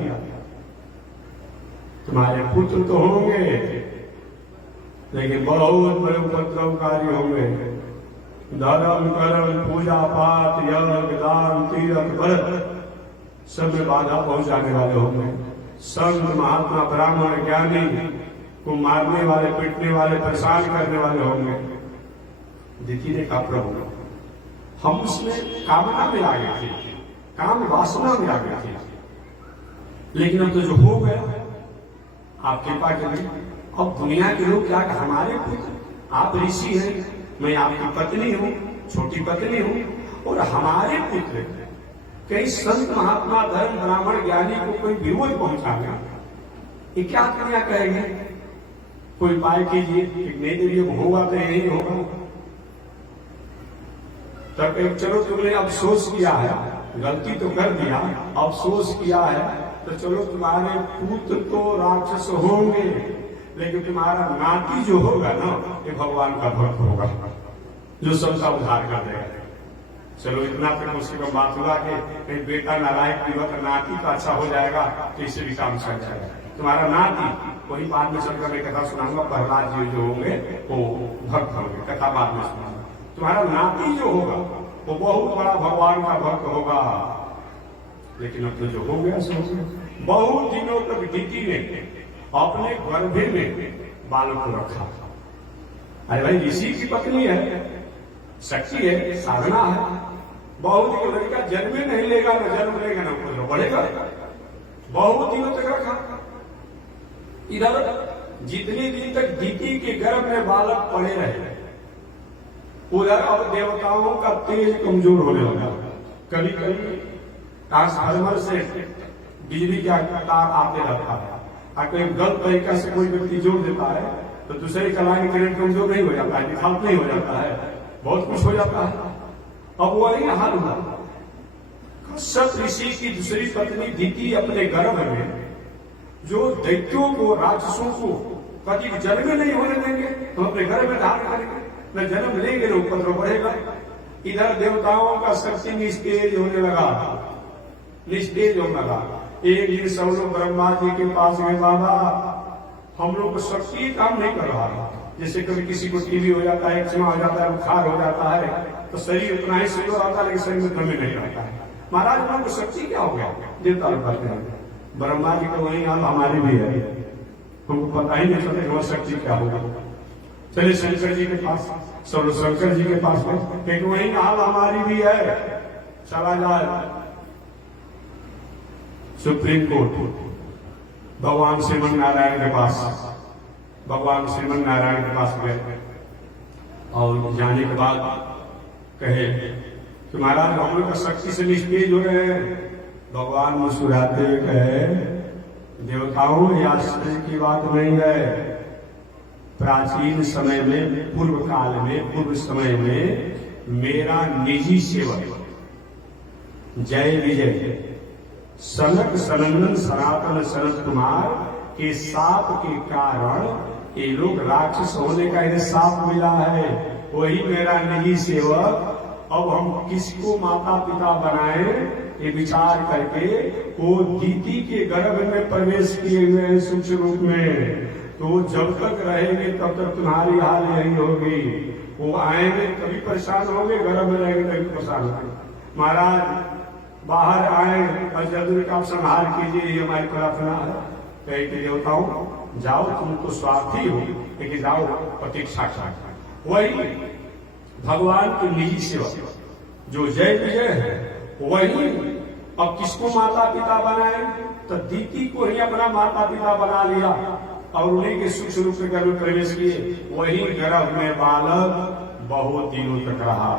तुम्हारे पुत्र तो होंगे लेकिन बहुत बड़े उपद्रवकारी होंगे, धर्म कर्म पूजा पाठ यज्ञ दान तीर्थ व्रत सब में बाधा पहुंचाने वाले होंगे, संत महात्मा ब्राह्मण ज्ञानी को मारने वाले, पीटने वाले, परेशान करने वाले होंगे। दीदी ने कहा, प्रभु हम उसमें कामना में आ गए थे, काम वासना में आ गए थे, लेकिन अब तो जो हो गया आप कृपा करिए। अब दुनिया के लोग क्या, हमारे पुत्र, आप ऋषि हैं, मैं आपकी पत्नी हूँ, छोटी पत्नी हूँ, और हमारे पुत्र कई संत महात्मा धर्म ब्राह्मण ज्ञानी को कोई विरोध पहुंचा गया, ये क्या कन्या कहेंगे, कोई उपाय कीजिए। नहीं देवी होगा तो यही होगा। तब एक चलो तुमने अफसोस किया है, गलती तो कर दिया, अफसोस किया है, तो चलो तुम्हारे पुत्र तो राक्षस होंगे, लेकिन तुम्हारा नाती जो होगा ना, ये भगवान का भक्त होगा जो सबका उद्धार कर देगा। चलो इतना तक उसके बाद बात हुआ कि बेटा नारायण की वक्त नाती का अच्छा हो जाएगा तो इससे भी काम चल जाएगा। तुम्हारा नाती, वही बाद में चलकर मैं कथा सुनाऊंगा, प्रहलाद जी जो होंगे वो भक्त होंगे, कथा बाद में सुनाऊंगा। तुम्हारा नाती जो होगा वो बहुत बड़ा भगवान का भक्त होगा। लेकिन अब तो जो हो गया सो हो गया। बहुत दिनों तक दीदी ने अपने गर्भे में बालक को रखा। अरे भाई ऋषि की पत्नी है, शक्ति है, साधना है, बहुत दिनों लड़का जन्मे नहीं लेगा, न जन्म लेगा न कुछ बढ़ेगा, बहुत दिनों तक रखा। इधर जितने दिन तक दीदी के गर्भ में बालक पड़े रहे, उधर अब देवताओं का तेज कमजोर होने लगा। कभी कभी ट्रांसफार्मर से बिजली का तार आते रहता है, और कोई गलत तरीका से कोई व्यक्ति जोड़ देता है तो दूसरे का लाइन करंट कमजोर नहीं हो जाता है, डिफॉल्ट नहीं हो जाता है, बहुत कुछ हो जाता है। अब वही हाल हुआ। कश्यप ऋषि की दूसरी पत्नी दीदी अपने गर्भ में जो दैत्यों को, राक्षसों को कभी जन्म नहीं होने देंगे, तो अपने घर में धारण करेंगे, न जन्म लेंगे न उपद्रव बढ़ेगा। इधर देवताओं का शक्ति निस्तेज होने लगा, निस्तेज होने लगा। एक दिन सब लोग ब्रह्मा जी के पास गए, बाबा हम लोग को शक्ति काम नहीं कर रहा। जैसे कभी किसी को टीबी हो जाता है, एक्जिमा हो जाता है, बुखार हो जाता है, तो शरीर उतना ही सुंदर आता है लेकिन शरीर में दम नहीं रहता है। महाराज हम को शक्ति क्या हो गया? देवता लोग कहते हैं। ब्रह्मा जी का वही हाल हमारे भी है, हमको पता ही नहीं चलता कि वह शक्ति क्या होगा। चले शंकर जी के पास। सब शंकर जी के पास में एक वही हाल हमारी भी है, चला जाए सुप्रीम कोर्ट भगवान श्रीमन नारायण के पास। भगवान श्रीमन नारायण के पास गए और जाने के बाद कहे कि महाराज हम लोग शक्ति से निस्तेज हो रहे हैं। भगवान मुस्कुराते हुए कहे, देवताओं ये आश्चर्य की बात नहीं है। प्राचीन समय में, पूर्व काल में, पूर्व समय में मेरा निजी सेवक जय विजय सनक सनंदन सनातन सनत कुमार के साप के कारण ये लोग राक्षस होने का इन्हें साप मिला है। वही मेरा निजी सेवक। अब हम किसको माता पिता बनाए ये विचार करके वो दीदी के गर्भ में प्रवेश किए हुए हैं सूक्ष्म रूप में। तो जब तक रहेंगे तब तक तुम्हारी हाल यही होगी। वो आएंगे कभी परेशान होंगे, गर्भ में रहेंगे तभी परेशान होंगे। महाराज बाहर आए और जल्दी का संहार कीजिए, ये हमारी प्रार्थना है। कहे कि देवताओं जाओ, तुम तो स्वार्थी हो, लेकिन जाओ प्रतीक्षा। वही भगवान की निजी सेवा जो जय विजय है, वही अब किसको माता पिता बनाए, तो दीदी को ही अपना माता पिता बना लिया और उन्हीं के सूक्ष्म रूप में गर्भ में प्रवेश किए। वही गर्भ में बालक बहुत दिनों तक रहा।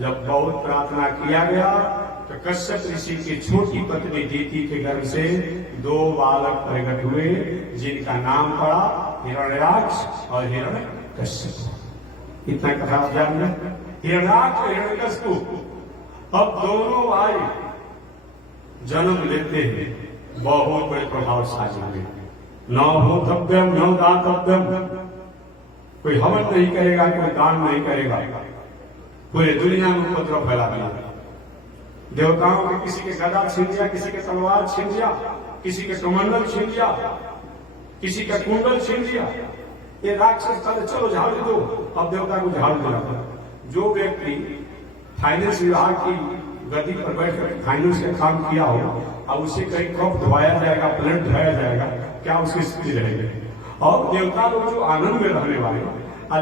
जब बहुत प्रार्थना किया गया तो कश्यप ऋषि की छोटी पत्नी दीति के गर्भ से 2 बालक प्रकट हुए, जिनका नाम पड़ा हिरण्याक्ष और हिरण्यकश्यप। इतना कथा ध्यान में, हिरण्याक्ष और हिरण्यकश्यप अब दोनों भाई जन्म लेते हैं बहुत बड़े प्रभावशाली हुए। न होतव्यम न दातव्यम, कोई हवन नहीं करेगा, कोई दान नहीं करेगा, पूरे दुनिया में उपद्रव फैला दिया। देवताओं के किसी के गदा छीन लिया, किसी के तलवार छीन लिया, किसी के कमंडल छीन लिया, किसी का कुंडल छीन लिया। ये राक्षस कहते चलो झाड़ दो, अब देवता को झाड़ दिया। जो व्यक्ति फाइनेंस विभाग की गद्दी पर बैठकर फाइनेंस का काम किया हो अब उसे कहीं कप धोया जाएगा, प्लेट धोया जाएगा, क्या उसकी स्थिति रहेगी। और देवता लोग जो आनंद में रहने वाले,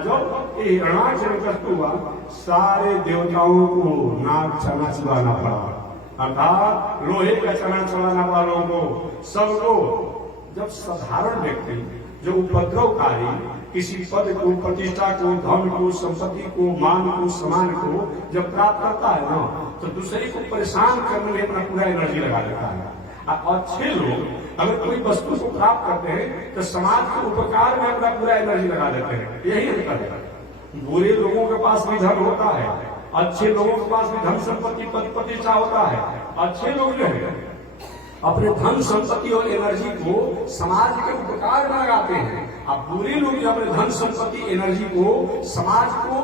जब ये हिरण्याक्ष हुआ सारे देवताओं को नाग चना चलाना पड़ा, अर्थात लोहे का चना चलाना पड़ा लोगों को। सब लोग जब साधारण व्यक्ति जो उपद्रवकारी किसी पद को, प्रतिष्ठा को, धन को, संपत्ति को, मान को, सम्मान को जब प्राप्त करता है ना, तो दूसरे को परेशान करने में अपना पूरा एनर्जी लगा देता है। अच्छे लोग अगर कोई वस्तु को प्राप्त करते हैं तो समाज के उपकार में अपना पूरा एनर्जी लगा देते हैं। यही अंतर है। बुरे लोगों के पास भी धन होता है, अच्छे लोगों के पास भी धन संपत्ति पद प्रतिष्ठा होता है। अच्छे लोग जो है अपने धन संपत्ति और एनर्जी को समाज के उपकार में लगाते हैं। अब बुरे लोग जो अपने धन संपत्ति एनर्जी को समाज को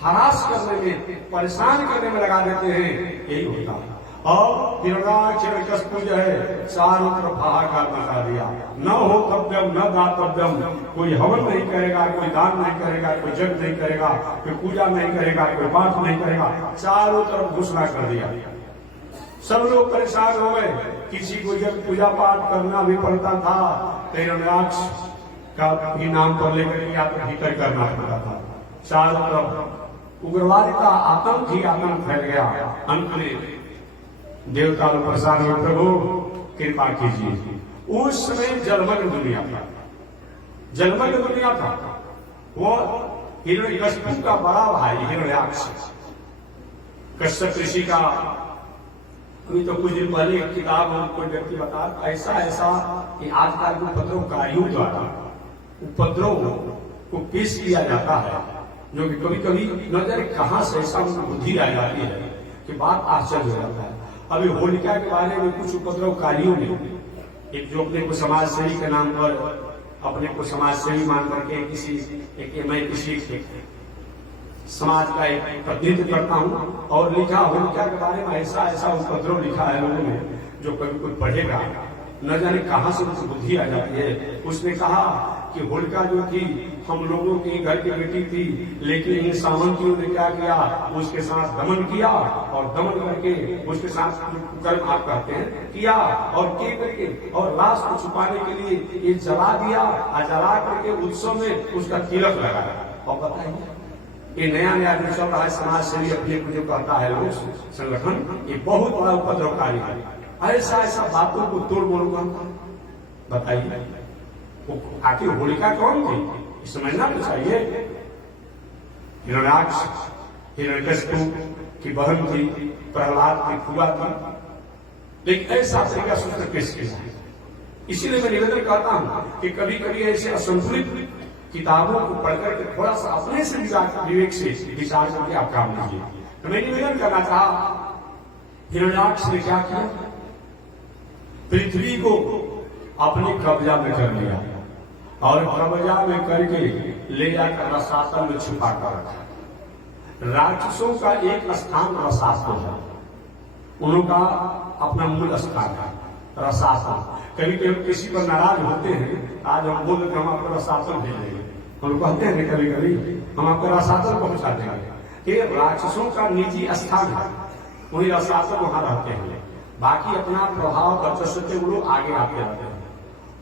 हरास करने में, परेशान करने में लगा देते हैं। यही होता है। और हिरण्याक्ष जो है चारों तरफ हाहाकार मचा दिया। न हो तव्यम न दातव्यम, कोई हवन नहीं करेगा, कोई दान नहीं करेगा, कोई जग नहीं करेगा, कोई पूजा नहीं करेगा, कोई पाठ नहीं करेगा। चारों तरफ घोषणा कर दिया। सब लोग परेशान हो गए। किसी को जब पूजा पाठ करना भी पड़ता था तो हिरण्याक्ष का भी नाम पर लेकर या तो भीतर करना पड़ता था। चारों तरफ उग्रवाद का आतंक ही आतंक फैल गया। अंत में देवता लोग प्रसाद में प्रभु कृपा कीजिए। उस समय जलमग्न दुनिया था, जलमग्न दुनिया था। वो हिरण्यकश्यप का बड़ा भाई हिरण्याक्ष, कश्यप ऋषि का, अभी तो कुछ दिन पहले एक किताब में कोई व्यक्ति बता ऐसा ऐसा कि आजकल के उपद्रवकारियों द्वारा उपद्रव को पेश किया जाता है, जो कि कभी कभी नजर कहां से ऐसा बुद्धि आ जाती है कि बात आश्चर्य हो जाता है। अभी होलिका के बारे में कुछ उपद्रवकारियों ने एक जो अपने को समाज सेवी के नाम पर अपने को समाज सेवी मान करके मैं किसी समाज का एक प्रतिनिधित्व करता हूं और लिखा होलिका के बारे में ऐसा ऐसा उपद्रव लिखा है लोगों ने, जो कभी कोई पढ़ेगा न जाने कहां से उसकी बुद्धि आ जाती है। उसने कहा कि होलिका जो थी हम लोगों के घर की बेटी थी, लेकिन इन सामंतियों ने क्या किया, उसके साथ दमन किया और दमन करके उसके साथ कर्म आप कहते हैं किया और के करके और लाश को छुपाने के लिए ये जला दिया और जला करके उत्सव में उसका तिलक लगाया। और बताइए ये नया नया जो चल रहा है समाज सेवी अभियान जो कहता है लोग संगठन, ये बहुत बड़ा उपद्रवकारी है। ऐसा ऐसा बातों को तोड़ मोड़ कर बताइए आखिर होलिका कौन थी समझना तो चाहिए। हिरण्याक्ष हिरण्यकशिपु की बहन थी, प्रहलाद की फुआ थी, लेकिन ऐसा तरीका सूत्र पेश किया। इसीलिए मैं निवेदन करता हूं कि कभी कभी ऐसे असंतुलित किताबों को पढ़कर के थोड़ा सा अपने से विवेक से विचार करके आप काम लीजिए। तो मैं निवेदन करना चाहा, हिरण्याक्ष ने क्या किया, पृथ्वी को अपने कब्जा में कर लिया और कब्जा में करके ले जाकर रसातल में छुपा कर रखा। राक्षसों का एक स्थान रसातल है, उनका अपना मूल स्थान है रसातल। कभी कभी किसी पर नाराज होते हैं, आज हम बोल हम आपको रसातल भेजेंगे, हम कहते हैं कभी कभी हम आपको रसातल पहुंचा देंगे। ये राक्षसों का निजी स्थान है, वही रसातल वहां रहते हैं, बाकी अपना प्रभाव वर्चस्व से वो लोग आगे आते रहते हैं।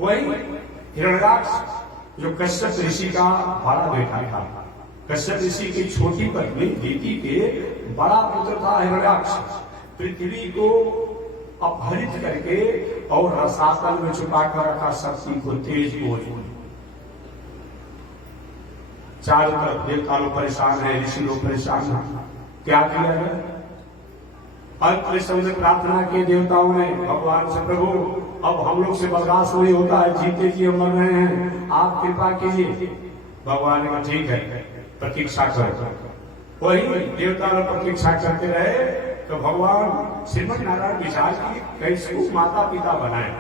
वही हिरण्याक्ष जो कश्यप ऋषि का बड़ा बेटा था, कश्यप ऋषि की छोटी पत्नी दीति के बड़ा पुत्र था हिरण्याक्ष। पृथ्वी को अपहरित करके और रसातल में छुपा कर रखा, शक्ति को तेज बोझ। चारों तरफ देवता लोग परेशान है, ऋषि लोग परेशान है, क्या किया जाए। अंत में सबने प्रार्थना की देवताओं ने भगवान से, प्रभु अब हम लोग से बर्दाश्त नहीं होता है, जीते जी हम मर रहे हैं, आप कृपा कीजिए। भगवान ने कहा ठीक है प्रतीक्षा करो। वही देवता लोग प्रतीक्षा करते रहे तो भगवान श्रीमद नारायण विचार की कैसे माता पिता बनाए,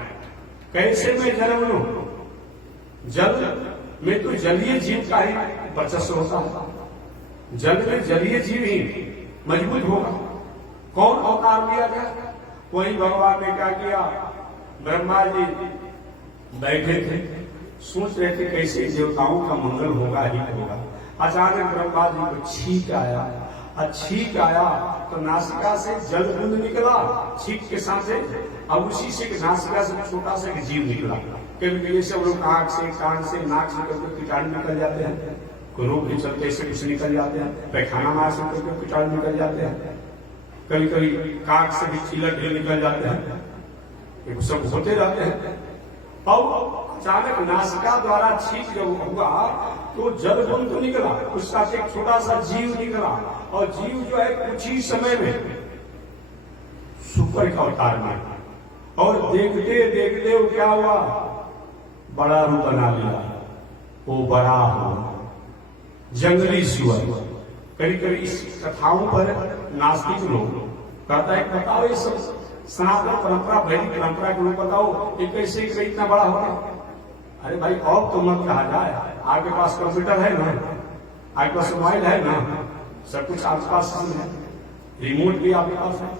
कैसे मैं जन्म लूं। जल में तो जलीय जीव का ही वर्चस्व होता है, जल में जलीय जीव ही मजबूत होगा। कौन अवतार लिया गया, वही भगवान ने क्या किया, ब्रह्मा जी बैठे थे सोच रहे थे कैसे देवताओं का मंगल होगा ही होगा। अचानक ब्रह्मा जी को छींक आया, छींक आया तो नासिका से जल बूंद निकला छींक के साथ, अब उसी से नासिका से छोटा सा जीव निकला। कभी से लोग आंख से कान से नाक से करके कीटाणु निकल जाते हैं, कोई रोग के चलते से कुछ निकल जाते हैं, पैखाना मार से करके कीटाणु निकल जाते हैं, कभी कभी काक से भी चीलट निकल जाते हैं, ये सब होते रहते हैं। और अचानक नासिका द्वारा छींक जब हुआ तो जल बूंद तो निकला, उसका एक छोटा सा जीव निकला और जीव जो है कुछ ही समय में शुक्र का अवतार में, और देखते देखते वो क्या हुआ, बड़ा रूप बना लिया, वो बड़ा हुआ जंगली सुअर। कभी कभी इस कथाओं पर नास्तिक लोग कहता है बताओ ये सब सनातन परंपरा वैदिक परंपरा के लोग बताओ ये कैसे इतना बड़ा होगा। अरे भाई और तो मत कहा जाए, आपके पास कंप्यूटर है ना, आपके पास मोबाइल है ना, सब कुछ आपके पास है, रिमोट भी आपके पास है।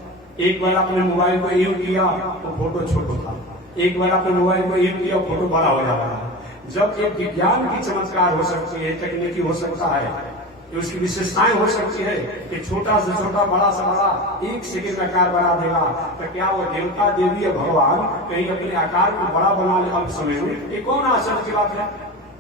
एक बार आपने मोबाइल को यूं किया तो फोटो छोटा था, एक बार आपने मोबाइल को यूं किया फोटो बड़ा हो जाता है। जब एक विज्ञान की चमत्कार हो सकती है, तकनीकी हो सकता है, उसकी विशेषताएं हो सकती है कि छोटा से छोटा बड़ा से बड़ा एक सेकंड में आकार बना देगा, तो क्या वो देवता देवी या भगवान कहीं अपने आकार को बड़ा बना ले अल्प समय में, ये कौन आश्चर्य की बात है।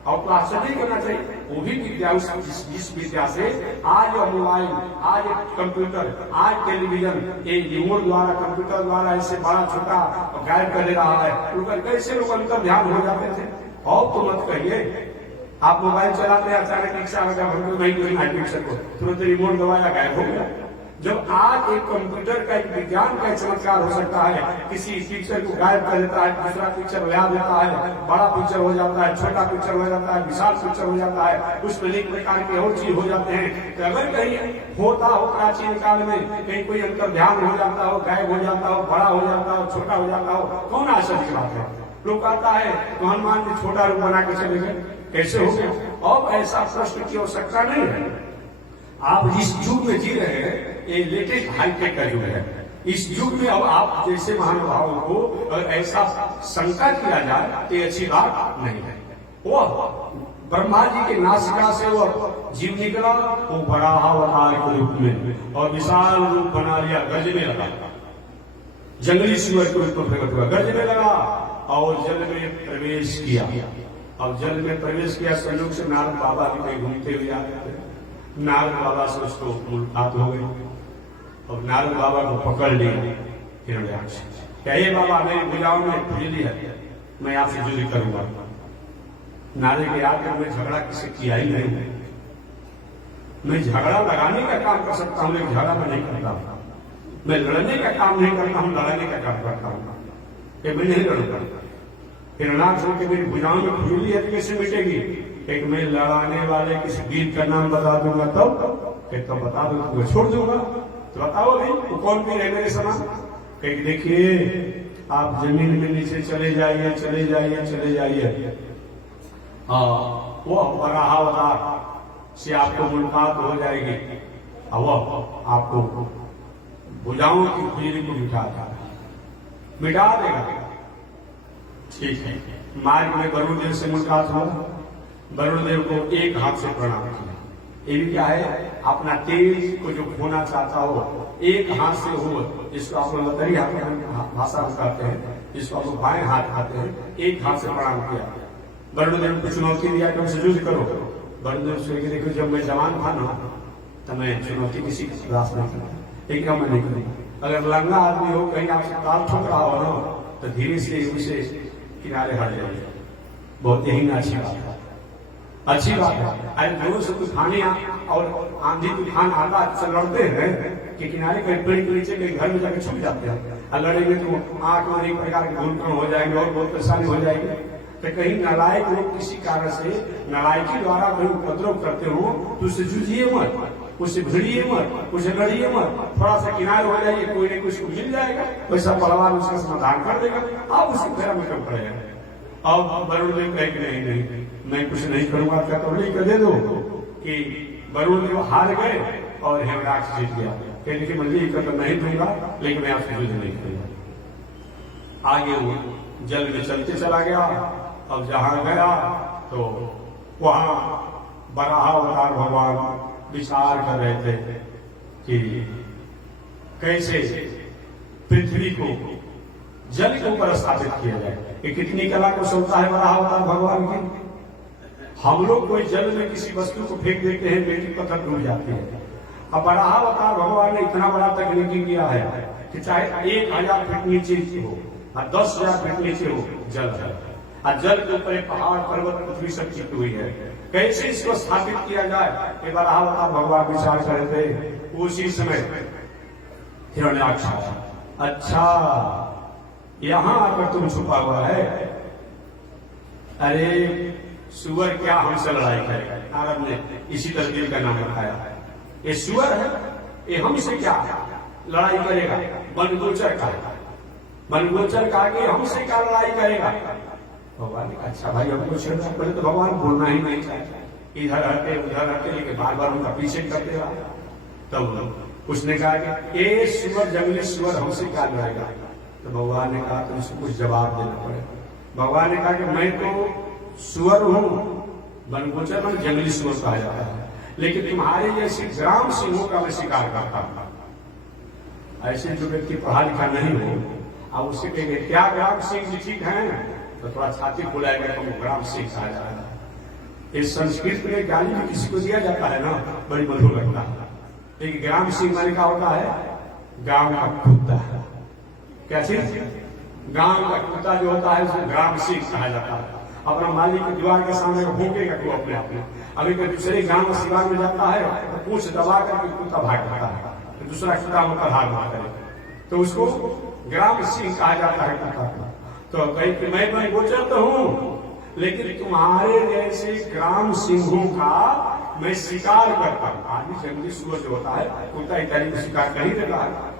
और तो आश्चर्य करना चाहिए, वो भी विद्या जिस विद्या से आज मोबाइल, आज कंप्यूटर, आज टेलीविजन, ये रिमोट द्वारा कंप्यूटर द्वारा ऐसे बड़ा छोटा गायब कर दे रहा है, कैसे लोग अंतर ध्यान हो जाते थे। और तो मत कहिए आप मोबाइल चलाते हैं, अचानक रिक्शा आ गया, पिक्चर को तुरंत रिमोट दबाया गायब हो गया। जब आज एक कंप्यूटर का एक विज्ञान का चमत्कार हो सकता है, किसी पिक्चर को गायब कर देता है, दूसरा पिक्चर ला देता है, बड़ा पिक्चर हो जाता है, छोटा पिक्चर हो जाता है, विशाल पिक्चर हो जाता है, उसमें अनेक प्रकार के और चीज हो जाते हैं। तो अगर कहीं होता हो प्राचीन काल में कहीं कोई अंतर ध्यान हो जाता हो, गायब हो जाता हो, बड़ा हो जाता हो, छोटा हो जाता हो, कौन आश्चर्य की बात है। लोग कहता है तो हनुमान जी छोटा रूप बना के चले गए, कैसे हो गया। अब ऐसा प्रश्न की आवश्यकता नहीं है। आप जिस युग में जी रहे हैं ये लेटेस्ट हाईटेक का युग है, इस युग में अब आप जैसे महानुभावों को ऐसा शंका किया जाए ये अच्छी बात नहीं है। वो ब्रह्मा जी के नासिका से वो जीव निकला, वो वराहावतार के रूप में और विशाल रूप बना लिया, गरजने लगा, जंगली सूअर के रूप में प्रकट हुआ, गरजने लगा और जल में प्रवेश किया। अब जल में प्रवेश किया, संयोग से नारद बाबा भी कहीं घूमते हुए आ गए, नारद बाबा से उसको मुलाकात हो गई और नारद बाबा को पकड़ लिया हिरण्याक्ष। क्या ये बाबा मेरी भुजाओं में खुजली है, मैं आपसे जुदी करूंगा। नारद के आकर मैं झगड़ा किसी किया ही नहीं, मैं झगड़ा लगाने का काम कर सकता हूं लेकिन झगड़ा मैं नहीं करता, मैं लड़ने का काम नहीं करता हूं, लड़ने का काम करता हूं, ये मैं नहीं लड़ूंगा। हिरण्याक्ष के मेरी भुजाओं में खुजली है तो कैसे मिटेगी? एक मैं लड़ाने वाले किसी वीर का नाम बता दूंगा तब, एक तो बता दूंगा छोड़ दूंगा, तो बताओ भाई वो कौन वीर है मेरे समान? कहीं देखिए आप जमीन में नीचे चले जाइए, चले जाइए, चले जाइए, वो वराहावतार से आपको मुलाकात हो जाएगी और वो आपको भुजाओं की खुजली को मिटा देगा। ठीक है, मार्ग में वरुण देव से मुलाकात हुआ, वरुण देव को एक हाथ से प्रणाम किया। ये भी क्या है, अपना तेज को जो खोना चाहता हो एक हाथ से हो, जिसको आप लोग लतरी भाषा में कहते हैं, जिसको आप लोग बाएं हाथ कहते हैं, एक हाथ से प्रणाम किया। वरुण देव को चुनौती दिया कि हमसे युद्ध करो। वरुण देव सोच के देखो, जब मैं जवान था ना तो मैं चुनौती किसी के प्रयास नहीं करता, लेकिन मैं नहीं करूंगा। अगर लंगा आदमी हो, कहीं आपसे ताल ठोक रहा हो ना तो धीरे से उसे किनारे हट जाइए, बहुत यही अच्छी बात है, अच्छी बात है। अरे जोर से तूफानी और आंधी तूफान आता अक्सर लड़ते हैं कि किनारे कहीं पेड़ के नीचे कहीं घर में जाकर छुप जाते हैं, और लड़ेंगे तो आंख में एक प्रकार के भूलकण हो जाएंगे और बहुत परेशानी हो जाएगी। तो कहीं नालायक लोग किसी कारण से नालायकी द्वारा कोई उपद्रव करते हो तो उससे जूझिए मत, उससे भिड़िए मत, उससे लड़िए मत, थोड़ा सा किनारे हो जाइए, कोई न कोई उसको मिल जाएगा, वैसा बलवान उसका समाधान कर देगा, आप उसकी फेरा में कब पड़ेगा। अब वरुण देव कहे कि नहीं नहीं मैं कुछ नहीं करूंगा, क्या तो नहीं कर दे दो कि वरुण देव हार गए और हिरण्याक्ष जीत गया। कहने की मंजिल कर तो नहीं दूंगा लेकिन मैं आपसे युद्ध नहीं करूंगा। आगे वो जल में चलते चला गया। अब जहां गया तो वहां वराहावतार भगवान विचार कर रहे थे कि कैसे पृथ्वी को जल के ऊपर स्थापित किया जाए। ये कितनी कला कुशलता है वराहावतार भगवान की। हम लोग कोई जल में किसी वस्तु को फेंक देते हैं, बेटी पत्थर डूब जाती है। अब वराहावतार भगवान ने इतना बड़ा तकनीकी किया है कि चाहे 1000 फीट नीचे हो और 10,000 फीट नीचे हो, जल है, और जल के ऊपर एक पहाड़ पर्वत पृथ्वी सब चित हुई है। कैसे इसको स्थापित किया जाए, ये वराहावतार भगवान विचार कर रहे थे। उसी समय हिरण्याक्ष, अच्छा यहां आकर तुम छुपा हुआ है, अरे सुअर क्या हमसे लड़ाई करेगा। नारद ने इसी तरह का नाम रखाया है, ये सुअर है, ये हमसे क्या लड़ाई करेगा। बनगोचर का, बनगोचर का कि हमसे क्या लड़ाई करेगा। भगवान ने कहा अच्छा भाई हमको छेड़ना, पहले तो भगवान बोलना ही नहीं चाहिए, इधर हटे उधर हटे, लेकिन बार बार उनका पीछे करते रहा। तब उसने कहा कि ए सुअर, जंगली सुअर हमसे क्या लड़ाएगा। तो भगवान ने कहा तो इसको कुछ जवाब देना पड़ेगा। भगवान ने कहा कि मैं तो सुअर हूं, बनगोचर में जंगली सुअर कहा जाता है, लेकिन तुम्हारे जैसे ग्राम सिंहों का मैं शिकार करता हूं। ऐसे जो व्यक्ति पढ़ा लिखा नहीं हो, अब उससे कहेंगे क्या ग्राम सिंह जी ठीक है, तो थोड़ा छाती फुलाएगा तो ग्राम सिंह कहा जाएगा। इस संस्कृत में गाली भी किसी को दिया जाता है ना, बड़ी मधुर लगता है, लेकिन ग्राम सिंह माने क्या होता है, गांव का कुत्ता। क्या चीज, गांव का कुत्ता जो होता है उसको ग्राम सिंह कहा जाता है। अपना मालिक की दीवार के सामने भूखेगा तो अपने आप में, अभी कोई दूसरे गांव में सिवान में जाता है तो पूछ दबा करके कुत्ता भाग जाता है, तो दूसरा कुत्ता होकर हार मारता है, तो उसको ग्राम सिंह कहा जाता है कुत्ता को। तो कहीं कि मैं बनगोचर तो हूं, लेकिन तुम्हारे जैसे ग्राम सिंहों का मैं शिकार करता हूं। आदमी जंगली सुअर जो होता है कुत्ता इत्यादि को शिकार कर ही देता है,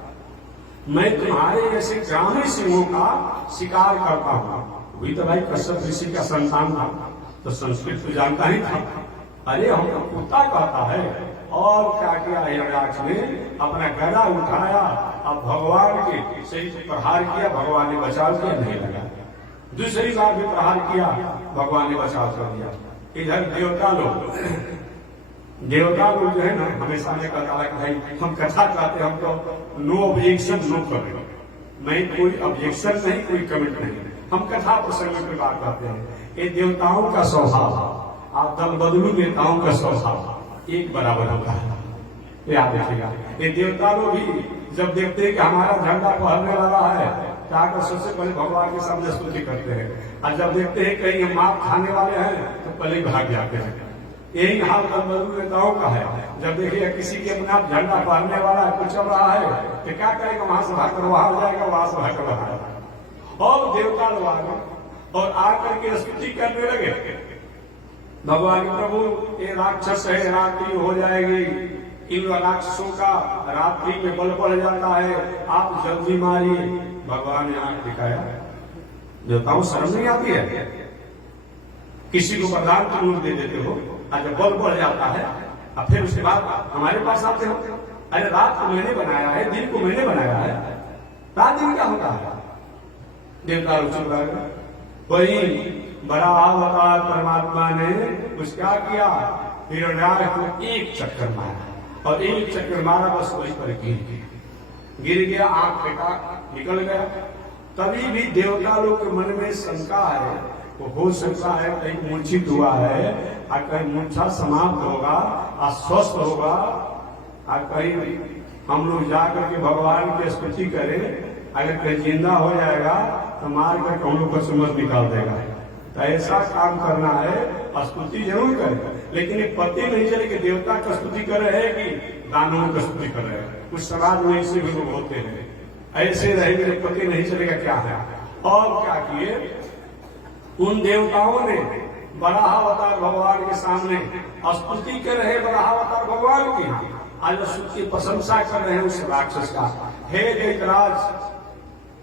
मैं तुम्हारे जैसे ग्रामीण सिंहों का शिकार करता हूं। वही तो भाई कश्यप ऋषि का संतान था, तो संस्कृत तो जानता ही था। अरे हम तो कुत्ता कहता है, और क्या किया हिरण्याक्ष ने, अपना गदा उठाया, अब भगवान के शरीर पर प्रहार किया, भगवान ने बचाव किया, नहीं लगा। दूसरी बार भी प्रहार किया, भगवान ने बचाव कर दिया। इधर देवता लोग जो है ना, हमेशा में कहता है कि भाई हम कथा कहते हैं, हम तो नो ऑब्जेक्शन नो कमेंट, मैं कोई ऑब्जेक्शन नहीं, कोई कमेंट नहीं, हम कथा प्रसंग की बात करते हैं। ये देवताओं का स्वभाव, आप दल बदलू नेताओं का स्वभाव एक बराबर होता है, याद रखिएगा। ये देवता लोग भी जब देखते हैं कि हमारा झंडा फहरने वाला है, जाकर सबसे पहले भगवान के सामने स्तुति करते हैं, और जब देखते हैं कहीं हम मार खाने वाले हैं तो पहले ही भाग जाते हैं। यही हाल मजदूर नेताओं का है। जब देखिए किसी के अपना झंडा फहरने वाला है, कुछ चल रहा है, तो क्या करेगा, वहां से भागकर वहां हो जाएगा, वहां से भागकर वहां। और देवता लोग आ गए और आकर के स्तुति करने लगे, भगवान प्रभु ये राक्षस है, रात्रि हो जाएगी, इन राक्षसों का रात्रि में बल बढ़ जाता है, आप जल्दी मारिए। भगवान ने आंख दिखाया, देवताओं शर्म नहीं आती है, किसी को वरदान की रूप दे देते हो, और जब बल बढ़ जाता है और फिर उसके बाद हमारे पास आते हो, अरे रात को मैंने बनाया है, दिन को मैंने बनाया है, रात दिन क्या होता है। देवता वही बड़ा अवतार परमात्मा ने कुछ क्या किया, हिरण्याक्ष को एक चक्कर मारा, और एक चक्कर मारा बस वही पर गिर गया, आंख फेंका, निकल गया। तभी भी देवता लोग के मन में शंका है, वो हो सकता है कहीं मूर्छित हुआ है, और कहीं मूर्छा समाप्त होगा, अस्वस्थ होगा, और कहीं हम लोग जाकर के भगवान की स्तुति करें, अगर कहीं जिंदा हो जाएगा तो मार कर हम लोग को सुमत निकाल देगा। तो ऐसा काम करना है, स्तुति जरूर करें, लेकिन ये पति नहीं चले कि देवता का स्तुति कर रहे हैं कि दानवों का स्तुति कर रहे हैं। कुछ समाज में ऐसे भी लोग होते हैं, ऐसे रहेंगे पति नहीं चलेगा क्या है। और क्या किए, उन देवताओं ने बराहावतार भगवान के सामने स्तुति कर रहे, बराहावतार भगवान की आज स्तुति की प्रशंसा कर रहे हैं उस राक्षस का। हे दैत्यराज,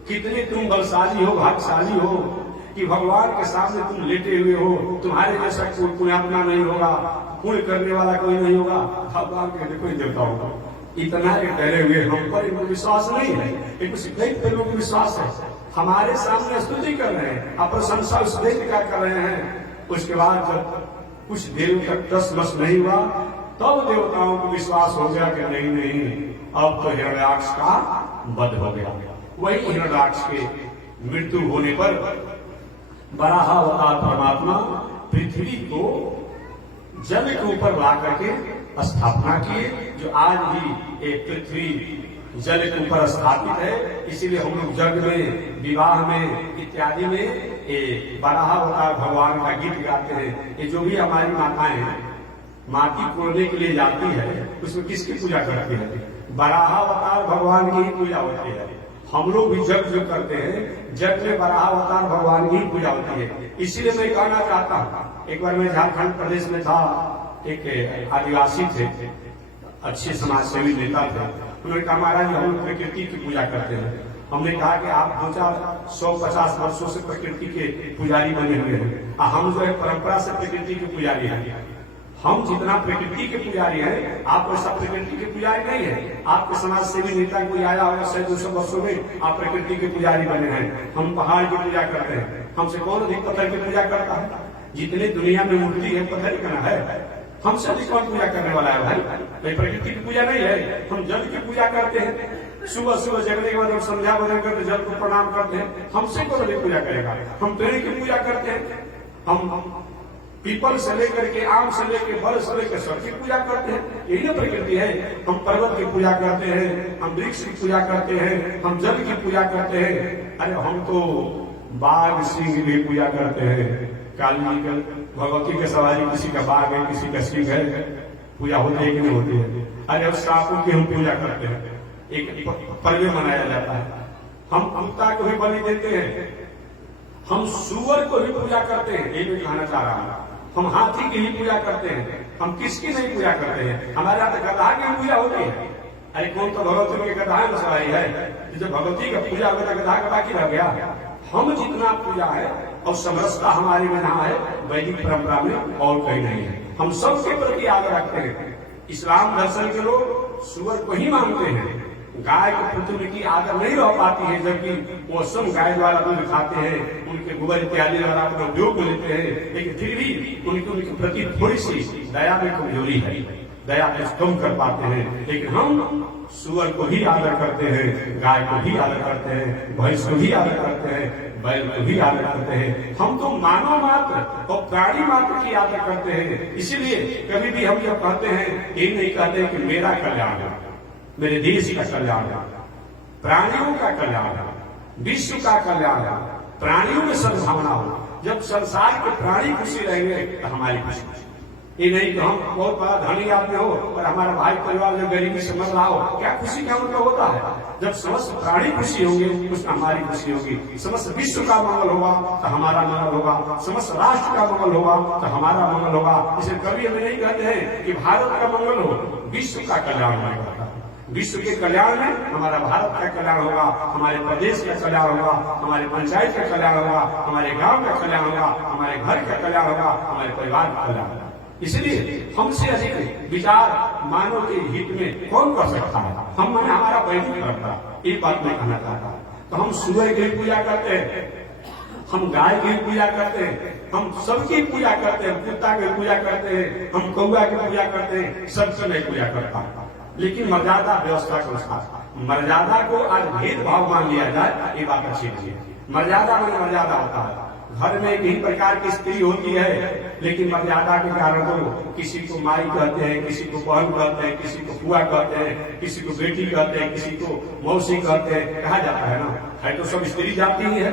कितने तुम बलशाली हो, भाग्यशाली हो कि भगवान के सामने तुम लेटे हुए हो, तुम्हारे जैसा कोई पुण्यात्मा नहीं होगा, पुण्य करने वाला कोई नहीं होगा। भगवान के देखो देवताओं को इतना डरे हुए, हम पर इनको विश्वास नहीं है, एक लोगों को विश्वास है, हमारे सामने स्तुति कर रहे हैं, आप प्रशंसा उस दैत्य का कर रहे हैं। उसके बाद जब कुछ देर तक टस-मस नहीं हुआ, तब देवताओं को विश्वास हो गया कि नहीं नहीं, अब तो हिरण्याक्ष का वध हो गया। वही हिरण्याक्ष के मृत्यु होने पर बराहावतार परमात्मा पृथ्वी को जल के ऊपर ला करके स्थापना किए, जो आज भी एक पृथ्वी जल के ऊपर स्थापित है। इसीलिए हम लोग जग में, विवाह में इत्यादि में ये बराहावतार भगवान का गीत गाते हैं। ये जो भी हमारी माताएं माटी कोड़ने के लिए जाती है, उसमें किसकी पूजा करती है, बराहावतार भगवान की ही पूजा होती है। हम लोग भी जग जो करते हैं, जग में बराहावतार भगवान की ही पूजा होती है। इसीलिए मैं कहना चाहता हूँ, एक बार मैं झारखंड प्रदेश में था, एक आदिवासी थे, अच्छे समाज सेवी नेता थे, उन्होंने कहा महाराज हम लोग प्रकृति की पूजा करते हैं। हमने कहा कि आप 200-150 वर्षों से प्रकृति के पुजारी बने हुए हैं, हम जो है परंपरा से प्रकृति के पुजारी हैं। हम जितना प्रकृति के पुजारी हैं, आप वैसा प्रकृति के पुजारी नहीं है। आपके समाज सेवी नेता कोई आया होगा 100-200 वर्षों में, आप प्रकृति के पुजारी बने हैं। हम पहाड़ की पूजा करते हैं, हमसे कौन अधिक पत्थर की पूजा करता है। जितनी दुनिया में मूर्ति है, पत्थर ही करना है, हमसे अधिक कौन पूजा करने वाला है भाई। प्रकृति की पूजा नहीं है, हम जल की पूजा करते हैं। सुबह सुबह जगने के बाद हम संध्या वंदन करते, जल को प्रणाम करते हैं, हमसे कौन अधिक पूजा करेगा। हम पेड़ की पूजा करते हैं, हम पीपल से लेकर के, आम से लेकर, बल से लेकर सबकी पूजा करते हैं। यही ना प्रकृति है। हम पर्वत की पूजा करते हैं, हम वृक्ष की पूजा करते हैं, हम जल की पूजा करते हैं। अरे हम तो बाघ सिंह की पूजा करते हैं। काली जी का, भगवती की सवारी, किसी का बाघ है, किसी का सिंह है, पूजा होती है कि नहीं होती है। अरे अब सांपों की हम पूजा करते हैं, एक पर्व मनाया जाता है। हम कुत्ता को भी बलि देते हैं, हम सुअर को भी पूजा करते हैं। ये भी कहना चाह रहा हूं, हम हाथी की ही पूजा करते हैं, हम किसकी नहीं पूजा करते हैं। हमारे यहाँ तो गधा की पूजा होती है। अरे कौन तो भगवती के गधा में सवारी है, जब भगवती का पूजा होगा तो गधा बाकी रह गया। हम जितना पूजा है और समरसता हमारे में यहाँ है, वैदिक परंपरा में और कहीं नहीं है। हम सबके प्रति आदर रखते हैं। इस्लाम दर्शन के लोग सुअर को ही मानते हैं, गाय के प्रति उनकी आदर नहीं रह पाती है, जबकि वो सब गाय द्वारा दूध खाते हैं, उनके गोबर इत्यादि द्वारा अपने उपयोग में लेते हैं, लेकिन फिर भी उनके प्रति थोड़ी सी दया में कमजोरी है, दया कम कर पाते हैं। लेकिन हम सुअर को भी आदर करते हैं, गाय को भी आदर करते हैं, भैंस को भी आदर करते हैं, बैल को भी आदर करते हैं। हम तो मानव मात्र और प्राणी मात्र की आदर करते हैं। इसीलिए कभी भी हम जब कहते हैं, ये नहीं कहते कि मेरा कल्याण है, मेरे देश का कल्याण है, प्राणियों का कल्याण है, विश्व का कल्याण है, प्राणियों में सद्भावना हो। जब संसार के प्राणी खुशी रहेंगे तो हमारी खुशी। ये नहीं कि हम बहुत बड़ा धनी आदमी हो और हमारा भाई परिवार जो गरीबी से मर रहा हो, क्या खुशी क्या मतलब होता है? जब समस्त प्राणी खुशी होंगे उसमें हमारी खुशी होगी। समस्त विश्व का मंगल होगा तो हमारा मंगल होगा, समस्त राष्ट्र का मंगल होगा तो हमारा मंगल होगा। इसे कभी हमें नहीं कहते हैं कि भारत का मंगल हो, विश्व का कल्याण होगा। विश्व के कल्याण में हमारा भारत का कल्याण होगा, हमारे प्रदेश का कल्याण होगा, हमारे पंचायत का कल्याण होगा, हमारे गांव का कल्याण होगा, हमारे घर का कल्याण होगा, हमारे परिवार का कल्याण होगा। इसलिए हमसे अधिक विचार मानव के हित में कौन कर सकता है? हम माने हमारा वैदिक परंपरा, एक बात मैं कहना चाहता हूँ। तो हम सूर्य की पूजा करते हैं, हम गाय की पूजा करते हैं, हम सबकी पूजा करते हैं, कुत्ता की पूजा करते हैं, हम कौआ की पूजा करते हैं, सबसे नहीं पूजा करता। लेकिन मर्यादा व्यवस्था के अनुसार मर्यादा को आज भेदभाव मान लिया जाए, ये बात अच्छी नहीं है। मर्यादा में मर्यादा होता है। घर में कई प्रकार की स्त्री होती है, लेकिन मर्यादा के कारण तो किसी को माई कहते हैं, किसी को बहन कहते हैं, किसी को फुआ कहते हैं, किसी को बेटी कहते हैं, किसी को मौसी कहते हैं, कहा जाता है ना। है तो सब स्त्री जाती ही है,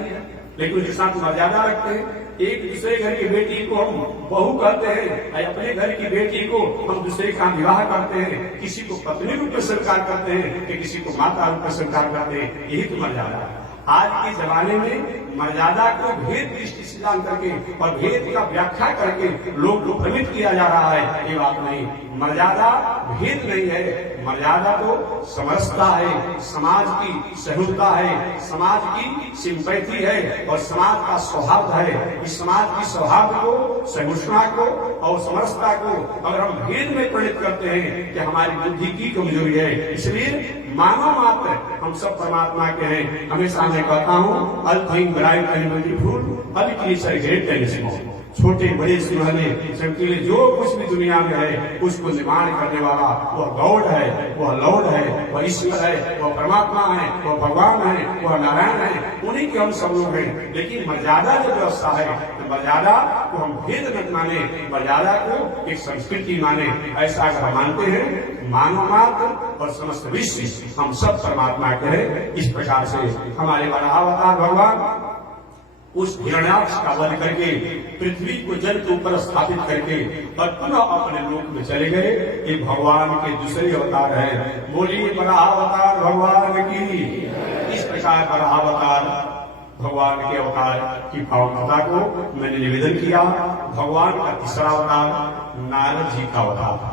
लेकिन उसके साथ मर्यादा रखते हैं। एक दूसरे घर की बेटी को हम बहू कहते हैं, अपने घर की बेटी को हम दूसरे का विवाह करते हैं, किसी को पत्नी रूप में स्वीकार करते हैं कि किसी को माता रूप में स्वीकार करते हैं। यही तो मर्यादा है। आज के जमाने में मर्यादा को भेद दृष्टि से जान करके और भेद का व्याख्या करके लोग को भ्रमित किया जा रहा है। ये बात नहीं, मर्यादा भेद नहीं है, मर्यादा तो समरसता है, समाज की सहयोगिता है, समाज की सिंपैथी है और समाज का स्वभाव है। इस समाज की स्वभाव को, सहिष्णुता को और समरसता को अगर हम भेद में प्रेरित करते हैं कि हमारी बुद्धि की कमजोरी है। इसलिए मानव मात्र हम सब परमात्मा के हैं। हमेशा मैं कहता हूँ, all thing bright and beautiful, all creature great and small. छोटे बड़े सुनहरे चमकीले जो कुछ भी दुनिया में है, उसको निर्माण करने वाला वह गॉड है, वह लॉर्ड है, वह ईश्वर है, वह परमात्मा है, वह भगवान है, वह नारायण है। उन्हीं के हम सब लोग हैं। लेकिन मर्यादा जो व्यवस्था है, मर्यादा को हम भेद न माने, मर्यादा को एक संस्कृति माने। ऐसा अगर मानते हैं, मानव मात्र और समस्त विश्व हम सब परमात्मा के हैं। इस प्रकार से हमारे बड़ा अवतार भगवान उस हिरण्याक्ष का वध करके पृथ्वी को जल के ऊपर स्थापित करके और पुनः अपने लोक में चले गए। ये भगवान के दूसरे अवतार है। बोलिए बड़ा अवतार भगवान की। इस प्रकार बड़ा अवतार भगवान के अवतार की पावनता को मैंने निवेदन किया। भगवान का तीसरा अवतार नारद जी का अवतार था।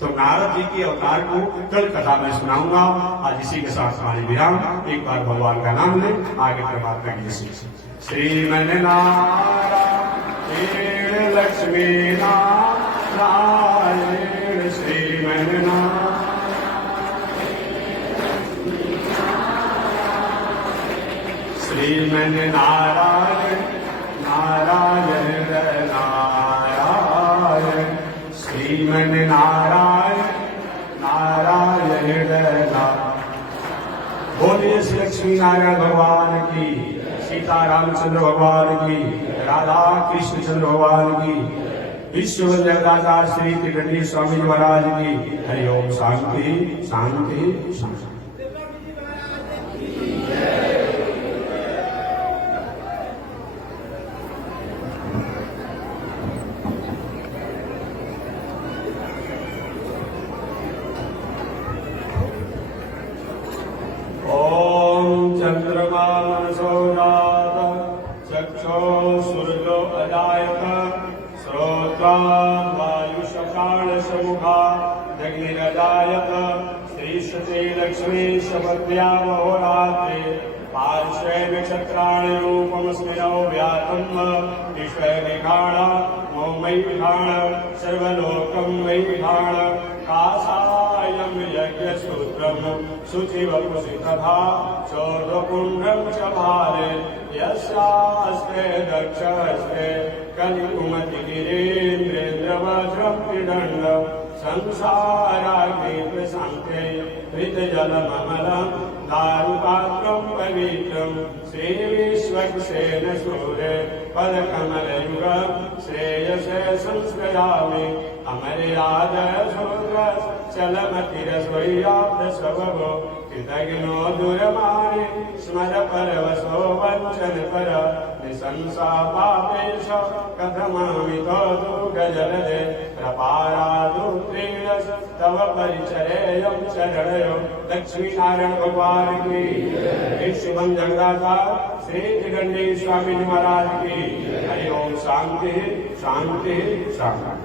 तो नारद जी के अवतार को कल कथा में सुनाऊंगा। आज इसी के साथ हमारे विराम। एक बार भगवान का नाम ले, आगे परमात्मा की जय। श्रीमन नारायण लक्ष्मी नारायण, श्रीमन श्रीमन नारायण नारायण नारायण, श्रीमन नारायण नारायण नारायण। बोलिए श्री लक्ष्मी नारायण भगवान की, सीता रामचंद्र भगवान की, राधा कृष्ण चंद्र भगवान की, विश्व राजा श्री त्रिकंडी स्वामी महाराज की। हरिओम। शांति शांति शांति। चंद्रमा सौरात चक्षो सूर्यो अजायत, श्रोत्रा वायुषकाण समुखा अग्निरजायत, श्रीशते लक्ष्मी शपत्या महोरात्रे, पार्श्वे नक्षत्राणि रूपमस्मिनो व्यातम्, विश्वे विघाण मौ मयि विघाण, सर्वलोकं मयि विघाण, कासायं यज्ञसूत्रं शुचिवपुषि तथा चोर्ध्वपुण्ड्रं च भाले यस्यास्ते दक्षहस्ते कलिकुमतिगिरीन्द्रेन्द्रवज्रं त्रिदण्डं संसाराग्नि प्रशान्ते हृतजलममलं दारुपात्रं पवित्रं श्रीविश्वक्सेन सूरे पदकमलयुग श्रेयसे संस्कृतामि अमर्यादशूद्र चलमतिरसोय्याप्रसवो कृतघ्नो दुरमाणि स्मर परवशो वञ्चनपर निशंसा पापेश कथमामितो दुर्गजलदे प्रपारादुत्रीरस तव परिचरेयं शरणयो लक्ष्मीनारायण भगवान की शुभम जगदाता श्री त्रिगंडी स्वामी जी महाराज की हरि ओम शांति शांति शांति।